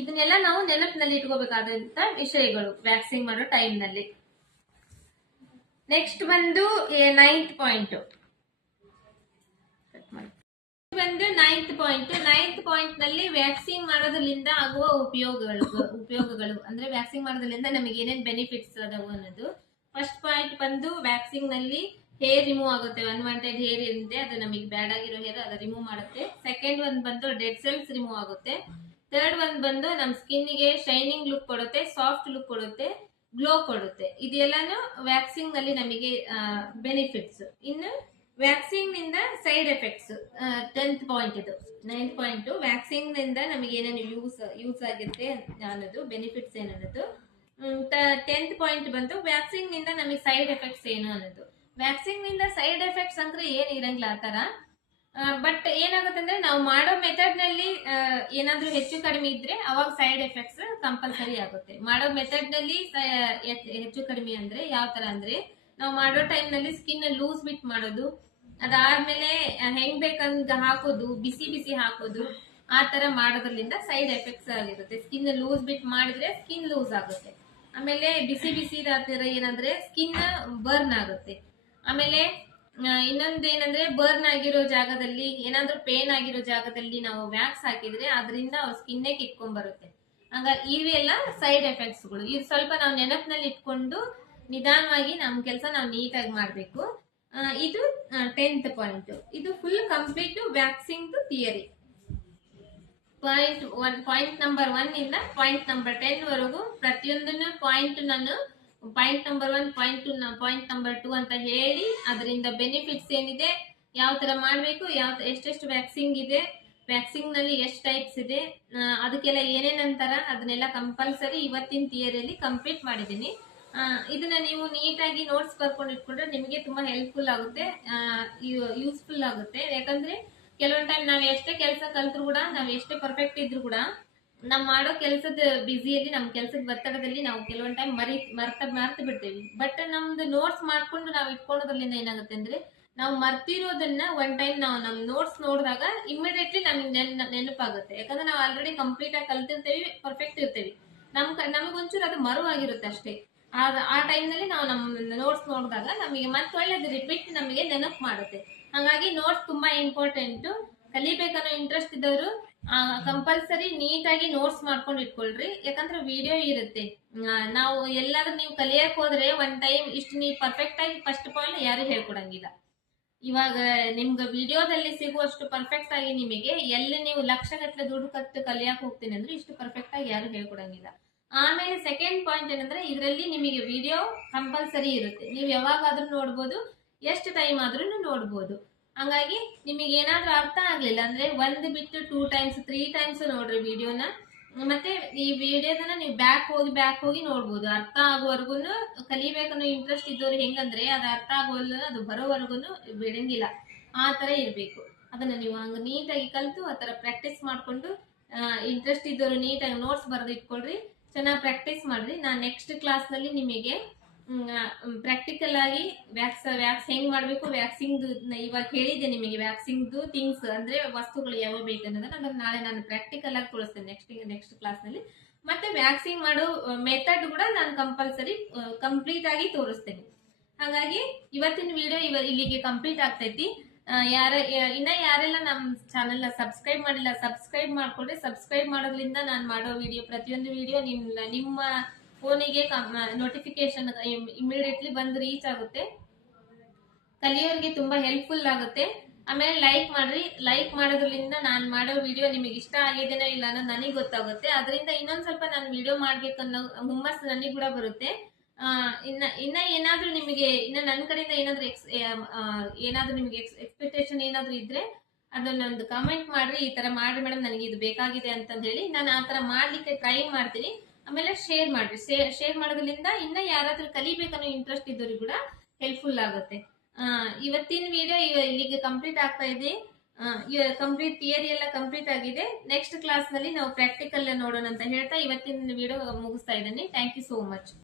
ಇದನ್ನೆಲ್ಲ ನಾವು ನೆನಪಿನಲ್ಲಿ ಇಟ್ಕೋಬೇಕಾದಂತ ವಿಷಯಗಳು ವ್ಯಾಕ್ಸಿಂಗ್ ಮಾಡೋ ಟೈಮ್ ನಲ್ಲಿ. ನೆಕ್ಸ್ಟ್ ಬಂದು 9th ಪಾಯಿಂಟ್. ನೈನ್ತ್ ಪಾಯಿಂಟ್ ನಲ್ಲಿ ವ್ಯಾಕ್ಸಿಂಗ್ ಮಾಡೋದ್ರಿಂದ ಆಗುವ ಉಪಯೋಗಗಳು ಅಂದ್ರೆ ವ್ಯಾಕ್ಸಿಂಗ್ ಮಾಡೋದ್ರಿಂದ ನಮಗೆ ಏನೇನ್ ಬೆನಿಫಿಟ್ಸ್ ಅದಾವು ಅನ್ನೋದು. ಫಸ್ಟ್ ಪಾಯಿಂಟ್ ಬಂದು ವ್ಯಾಕ್ಸಿಂಗ್ ನಲ್ಲಿ ಹೇರ್ ರಿಮೂವ್ ಆಗುತ್ತೆ, ಅನ್ವಾಂಟೆಡ್ ಹೇರ್ ಇರುತ್ತೆ, ಅದು ನಮಗೆ ಬ್ಯಾಡ್ ಆಗಿರೋ ಹೇರ್ ಅದು ರಿಮೂವ್ ಮಾಡುತ್ತೆ. ಸೆಕೆಂಡ್ ಒಂದ್ ಬಂದು ಡೆಡ್ ಸೆಲ್ಸ್ ರಿಮೂವ್ ಆಗುತ್ತೆ. ಥರ್ಡ್ ಒಂದ್ ಬಂದು ನಮ್ ಸ್ಕಿನ್ ಗೆ ಶೈನಿಂಗ್ ಲುಕ್ ಕೊಡುತ್ತೆ, ಸಾಫ್ಟ್ ಲುಕ್ ಕೊಡುತ್ತೆ, ಗ್ಲೋ ಕೊಡುತ್ತೆ. ಇದೆಲ್ಲಾನು ವ್ಯಾಕ್ಸಿಂಗ್ ನಲ್ಲಿ ನಮಗೆ ಬೆನಿಫಿಟ್ಸ್. ಇನ್ನು ವ್ಯಾಕ್ಸಿಂಗ್ ನಿಂದ ಸೈಡ್ ಎಫೆಕ್ಟ್ಸ್ 10th ಪಾಯಿಂಟ್. ಇದು 9th ಪಾಯಿಂಟ್. ವ್ಯಾಕ್ಸಿಂಗ್ ನಿಂದ ನಮಗೆ ಏನೇನು ಯೂಸ್ ಆಗುತ್ತೆ ಅನ್ನೋದು, ಬೆನಿಫಿಟ್ಸ್ ಏನನ್ನೋದು. 10th ಪಾಯಿಂಟ್ ಬಂತು ವ್ಯಾಕ್ಸಿಂಗ್ ನಿಂದ ನಮಗೆ ಸೈಡ್ ಎಫೆಕ್ಟ್ಸ್ ಏನು ಅನ್ನೋದು. ವ್ಯಾಕ್ಸಿಂಗ್ ನಿಂದ ಸೈಡ್ ಎಫೆಕ್ಟ್ಸ್ ಅಂದ್ರೆ ಏನ್ ಇರಂಗಿಲ್ಲ. ಆ ತರ ಬಟ್ ಏನಾಗುತ್ತೆ ಅಂದ್ರೆ ನಾವು ಮಾಡೋ ಮೆಥಡ್ ನಲ್ಲಿ ಏನಾದ್ರೂ ಹೆಚ್ಚು ಕಡಿಮೆ ಇದ್ರೆ ಅವಾಗ ಸೈಡ್ ಎಫೆಕ್ಟ್ಸ್ ಕಂಪಲ್ಸರಿ ಆಗುತ್ತೆ. ಮಾಡೋ ಮೆಥಡ್ ನಲ್ಲಿ ಹೆಚ್ಚು ಕಡಿಮೆ ಅಂದ್ರೆ ಯಾವ ತರ ಅಂದ್ರೆ, ನಾವು ಮಾಡೋ ಟೈಮ್ ನಲ್ಲಿ ಸ್ಕಿನ್ ಲೂಸ್ ಬಿಟ್ ಮಾಡೋದು, ಅದಾದ್ಮೇಲೆ ಹೆಂಗ್ ಬೇಕಂಗ ಹಾಕೋದು, ಬಿಸಿ ಬಿಸಿ ಹಾಕೋದು, ಆ ತರ ಮಾಡೋದ್ರಿಂದ ಸೈಡ್ ಎಫೆಕ್ಟ್ಸ್ ಆಗಿರುತ್ತೆ. ಸ್ಕಿನ್ ಲೂಸ್ ಬಿಟ್ ಮಾಡಿದ್ರೆ ಸ್ಕಿನ್ ಲೂಸ್ ಆಗುತ್ತೆ. ಆಮೇಲೆ ಬಿಸಿ ಬಿಸಿ ಏನಂದ್ರೆ ಸ್ಕಿನ್ ಬರ್ನ್ ಆಗುತ್ತೆ. ಆಮೇಲೆ ಇನ್ನೊಂದೇನಂದ್ರೆ ಬರ್ನ್ ಆಗಿರೋ ಜಾಗದಲ್ಲಿ ಏನಾದ್ರೂ ಪೇನ್ ಆಗಿರೋ ಜಾಗದಲ್ಲಿ ನಾವು ವ್ಯಾಕ್ಸ್ ಹಾಕಿದ್ರೆ ಅದರಿಂದ ಅವ್ರ ಸ್ಕಿನ್ನೇ ಕಿತ್ಕೊಂಡ್ ಬರುತ್ತೆ. ಹಂಗ ಇವೆಲ್ಲ ಸೈಡ್ ಎಫೆಕ್ಟ್ಸ್ಗಳು. ಇದು ಸ್ವಲ್ಪ ನಾವು ನೆನಪಿನಲ್ಲಿ ಇಟ್ಕೊಂಡು ನಿಧಾನವಾಗಿ ನಮ್ ಕೆಲಸ ನಾವು ನೀಟಾಗಿ ಮಾಡ್ಬೇಕು. ಇದು 10th ಪಾಯಿಂಟ್. ಇದು full complete waxing theory. Point number 1 ಇಂದ ಪಾಯಿಂಟ್ ನಂಬರ್ 10 ವರೆಗೂ ಪ್ರತಿಯೊಂದನ್ನು ಪಾಯಿಂಟ್ ನಾನು ಪಾಯಿಂಟ್ ನಂಬರ್ 1, ಪಾಯಿಂಟ್ ನಂಬರ್ 2 ಅಂತ ಹೇಳಿ ಅದರಿಂದ ಬೆನಿಫಿಟ್ಸ್ ಏನಿದೆ, ಯಾವ ತರ ಮಾಡ್ಬೇಕು, ಎಷ್ಟೆಷ್ಟು ವ್ಯಾಕ್ಸಿಂಗ್ ಇದೆ, ವ್ಯಾಕ್ಸಿಂಗ್ ನಲ್ಲಿ ಎಷ್ಟು ಟೈಪ್ಸ್ ಇದೆ, ಅದಕ್ಕೆಲ್ಲ ಏನೇನಂತಾರ ಅದನ್ನೆಲ್ಲ ಕಂಪಲ್ಸರಿ ಇವತ್ತಿನ ಥಿಯರಿಯಲ್ಲಿ ಕಂಪ್ಲೀಟ್ ಮಾಡಿದ್ದೀನಿ. ಇದನ್ನ ನೀವು ನೀಟಾಗಿ ನೋಟ್ಸ್ ಬರ್ಕೊಂಡು ಇಟ್ಕೊಂಡ್ರೆ ನಿಮಗೆ ತುಂಬಾ ಹೆಲ್ಪ್ಫುಲ್ ಆಗುತ್ತೆ, ಯೂಸ್ಫುಲ್ ಆಗುತ್ತೆ. ಯಾಕಂದ್ರೆ ಕೆಲವೊಂದ್ ಟೈಮ್ ನಾವ್ ಎಷ್ಟೇ ಕೆಲಸ ಕಲ್ತ್ರು ಕೂಡ, ನಾವ್ ಎಷ್ಟೇ ಪರ್ಫೆಕ್ಟ್ ಇದ್ರು ಕೂಡ, ನಾವ್ ಮಾಡೋ ಕೆಲಸದ ಬಿಸಿಯಲ್ಲಿ, ನಮ್ ಕೆಲಸದ ಒತ್ತಡದಲ್ಲಿ ನಾವು ಕೆಲವೊಂದ್ ಟೈಮ್ ಮರ್ತು ಬಿಡ್ತೇವಿ. ಬಟ್ ನಮ್ದು ನೋಟ್ಸ್ ಮಾಡ್ಕೊಂಡು ನಾವ್ ಇಟ್ಕೊಳ್ಳೋದ್ರಿಂದ ಏನಾಗುತ್ತೆ ಅಂದ್ರೆ, ನಾವು ಮರ್ತಿರೋದನ್ನ ಒನ್ ಟೈಮ್ ನಾವು ನಮ್ ನೋಟ್ಸ್ ನೋಡಿದಾಗ ಇಮಿಡಿಯೇಟ್ಲಿ ನಮ್ಗೆ ನೆನಪಾಗುತ್ತೆ. ಯಾಕಂದ್ರೆ ನಾವು ಆಲ್ರೆಡಿ ಕಂಪ್ಲೀಟ್ ಆಗಿ ಕಲ್ತಿರ್ತೇವಿ, ಪರ್ಫೆಕ್ಟ್ ಇರ್ತೇವಿ. ನಮಗೊಂಚೂರು ಅದು ಮರುವಾಗಿರುತ್ತೆ ಅಷ್ಟೇ. ಆ ಟೈಮ್ ನಲ್ಲಿ ನಾವು ನಮ್ ನೋಟ್ಸ್ ನೋಡಿದಾಗ ನಮಗೆ ಮತ್ತೆ ಒಳ್ಳೇದು ರಿಪೀಟ್ ನಮಗೆ ನೆನಪು ಮಾಡುತ್ತೆ. ಹಾಗಾಗಿ ನೋಟ್ಸ್ ತುಂಬಾ ಇಂಪಾರ್ಟೆಂಟ್. ಕಲಿಬೇಕನ್ನೋ ಇಂಟ್ರೆಸ್ಟ್ ಇದ್ದವರು ಕಂಪಲ್ಸರಿ ನೀಟಾಗಿ ನೋಟ್ಸ್ ಮಾಡ್ಕೊಂಡು ಇಟ್ಕೊಳ್ರಿ. ಯಾಕಂದ್ರೆ ವಿಡಿಯೋ ಇರುತ್ತೆ. ನಾವು ಎಲ್ಲಾದ್ರೂ ನೀವು ಕಲಿಯಕ್ ಹೋದ್ರೆ ಒನ್ ಟೈಮ್ ಇಷ್ಟು ನೀವು ಪರ್ಫೆಕ್ಟ್ ಆಗಿ ಫಸ್ಟ್ ಆಫ್ ಆಲ್ ಯಾರು ಹೇಳ್ಕೊಡಂಗಿಲ್ಲ. ಇವಾಗ ನಿಮ್ಗೆ ವಿಡಿಯೋದಲ್ಲಿ ಸಿಗುವಷ್ಟು ಪರ್ಫೆಕ್ಟ್ ಆಗಿ ನಿಮಗೆ ಎಲ್ಲಿ ನೀವು ಲಕ್ಷಗಟ್ಟಲೆ ದುಡ್ಡು ಕಟ್ಟು ಕಲಿಯಕ್ ಹೋಗ್ತೀನಿ ಅಂದ್ರೆ ಇಷ್ಟು ಪರ್ಫೆಕ್ಟ್ ಆಗಿ ಯಾರು ಹೇಳ್ಕೊಡಂಗಿಲ್ಲ. ಆಮೇಲೆ ಸೆಕೆಂಡ್ ಪಾಯಿಂಟ್ ಏನಂದ್ರೆ, ಇದರಲ್ಲಿ ನಿಮಗೆ ವಿಡಿಯೋ ಕಂಪಲ್ಸರಿ ಇರುತ್ತೆ. ನೀವು ಯಾವಾಗಾದ್ರೂ ನೋಡ್ಬೋದು, ಎಷ್ಟು ಟೈಮ್ ಆದ್ರೂ ನೋಡ್ಬೋದು. ಹಂಗಾಗಿ ನಿಮಗೆ ಏನಾದ್ರೂ ಅರ್ಥ ಆಗ್ಲಿಲ್ಲ ಅಂದ್ರೆ 1 ಬಿಟ್ಟು 2 ಟೈಮ್ಸ್ 3 ಟೈಮ್ಸ್ ನೋಡ್ರಿ ವಿಡಿಯೋನ. ಮತ್ತೆ ಈ ವಿಡಿಯೋದನ್ನ ನೀವು ಬ್ಯಾಕ್ ಹೋಗಿ ನೋಡ್ಬೋದು. ಅರ್ಥ ಆಗೋವರೆಗೂ ಕಲಿಬೇಕನ್ನೋ ಇಂಟ್ರೆಸ್ಟ್ ಇದ್ದವ್ರು ಹೆಂಗಂದ್ರೆ, ಅದು ಅರ್ಥ ಆಗೋಲ್ಲ, ಅದು ಬರೋವರೆಗೂ ಬಿಡಂಗಿಲ್ಲ. ಆ ತರ ಇರ್ಬೇಕು. ಅದನ್ನ ನೀವು ಹಂಗ ನೀಟಾಗಿ ಕಲ್ತು ಆ ತರ ಪ್ರಾಕ್ಟೀಸ್ ಮಾಡ್ಕೊಂಡು, ಇಂಟ್ರೆಸ್ಟ್ ಇದ್ದವರು ನೀಟಾಗಿ ನೋಟ್ಸ್ ಬರೆದು ಇಟ್ಕೊಳ್ರಿ, ಚೆನ್ನಾಗಿ ಪ್ರಾಕ್ಟೀಸ್ ಮಾಡ್ರಿ. ನಾನು ನೆಕ್ಸ್ಟ್ ಕ್ಲಾಸ್ ನಲ್ಲಿ ನಿಮಗೆ ಪ್ರಾಕ್ಟಿಕಲ್ ಆಗಿ ವ್ಯಾಕ್ಸ್ ಹೆಂಗ್ ಮಾಡ್ಬೇಕು, ವ್ಯಾಕ್ಸಿಂಗ್ ಇವಾಗ ಹೇಳಿದೆ ನಿಮಗೆ, ವ್ಯಾಕ್ಸಿಂಗ್ ಥಿಂಗ್ಸ್ ಅಂದ್ರೆ ವಸ್ತುಗಳು ಯಾವ ಬೇಕನ್ನೋದನ್ನ ಅದನ್ನ ನಾಳೆ ನಾನು ಪ್ರಾಕ್ಟಿಕಲ್ ಆಗಿ ತೋರಿಸ್ತೇನೆ ನೆಕ್ಸ್ಟ್ ಕ್ಲಾಸ್ ನಲ್ಲಿ. ಮತ್ತೆ ವ್ಯಾಕ್ಸಿಂಗ್ ಮಾಡೋ ಮೆಥಡ್ ಕೂಡ ನಾನು ಕಂಪಲ್ಸರಿ ಕಂಪ್ಲೀಟ್ ಆಗಿ ತೋರಿಸ್ತೇನೆ. ಹಾಗಾಗಿ ಇವತ್ತಿನ ವಿಡಿಯೋ ಇಲ್ಲಿಗೆ ಕಂಪ್ಲೀಟ್ ಆಗ್ತೈತಿ. ಇನ್ನ ಯಾರೆಲ್ಲ ನಮ್ಮ ಚಾನೆಲ್ ಸಬ್ಸ್ಕ್ರೈಬ್ ಮಾಡಿಲ್ಲ, ಸಬ್ಸ್ಕ್ರೈಬ್ ಮಾಡ್ಕೊಳ್ರಿ. ಸಬ್ಸ್ಕ್ರೈಬ್ ಮಾಡೋದ್ರಿಂದ ನಾನು ಮಾಡೋ ವಿಡಿಯೋ ಪ್ರತಿಯೊಂದು ವಿಡಿಯೋ ನಿಮ್ಮ ಫೋನಿಗೆ ನೋಟಿಫಿಕೇಶನ್ ಇಮಿಡಿಯೇಟ್ಲಿ ಬಂದು ರೀಚ್ ಆಗುತ್ತೆ. ಕಲಿಯೋರಿಗೆ ತುಂಬಾ ಹೆಲ್ಪ್ಫುಲ್ ಆಗುತ್ತೆ. ಆಮೇಲೆ ಲೈಕ್ ಮಾಡ್ರಿ. ಲೈಕ್ ಮಾಡೋದ್ರಿಂದ ನಾನು ಮಾಡೋ ವಿಡಿಯೋ ನಿಮಗೆ ಇಷ್ಟ ಆಗಿದೆನೋ ಇಲ್ಲ ಅನ್ನೋದು ನನಗೆ ಗೊತ್ತಾಗುತ್ತೆ. ಅದರಿಂದ ಇನ್ನೊಂದ್ ಸ್ವಲ್ಪ ನಾನು ವಿಡಿಯೋ ಮಾಡ್ಬೇಕನ್ನೋ ಹುಮ್ಮಸ್ ನನಗೆ ಕೂಡ ಬರುತ್ತೆ. ಇನ್ನ ಏನಾದ್ರೂ ನಿಮಗೆ ನನ್ನ ಕಡೆಯಿಂದ ಏನಾದ್ರೂ ನಿಮಗೆ ಎಕ್ಸ್ಪೆಕ್ಟೇಷನ್ ಏನಾದ್ರೂ ಇದ್ರೆ ಅದನ್ನೊಂದು ಕಮೆಂಟ್ ಮಾಡ್ರಿ. ಈ ತರ ಮಾಡ್ರಿ ಮೇಡಮ್, ನನಗೆ ಇದು ಬೇಕಾಗಿದೆ ಅಂತ ಹೇಳಿ ನಾನು ಆ ತರ ಮಾಡ್ಲಿಕ್ಕೆ ಟ್ರೈ ಮಾಡ್ತೀನಿ. ಆಮೇಲೆ ಶೇರ್ ಮಾಡ್ರಿ. ಶೇರ್ ಮಾಡೋದ್ರಿಂದ ಇನ್ನ ಯಾರಾದ್ರೂ ಕಲಿಬೇಕನ್ನೋ ಇಂಟ್ರೆಸ್ಟ್ ಇದ್ದವ್ರಿಗೆ ಕೂಡ ಹೆಲ್ಪ್ಫುಲ್ ಆಗುತ್ತೆ. ಇವತ್ತಿನ ವಿಡಿಯೋ ಇಲ್ಲಿಗೆ ಕಂಪ್ಲೀಟ್ ಆಗ್ತಾ ಇದೆ. ಕಂಪ್ಲೀಟ್ ಥಿಯರಿ ಎಲ್ಲ ಕಂಪ್ಲೀಟ್ ಆಗಿದೆ. ನೆಕ್ಸ್ಟ್ ಕ್ಲಾಸ್ ನಲ್ಲಿ ನಾವು ಪ್ರಾಕ್ಟಿಕಲ್ ನೋಡೋಣ ಅಂತ ಹೇಳ್ತಾ ಇವತ್ತಿನ ವಿಡಿಯೋ ಮುಗಿಸ್ತಾ ಇದ್ದೀನಿ. Thank you so much.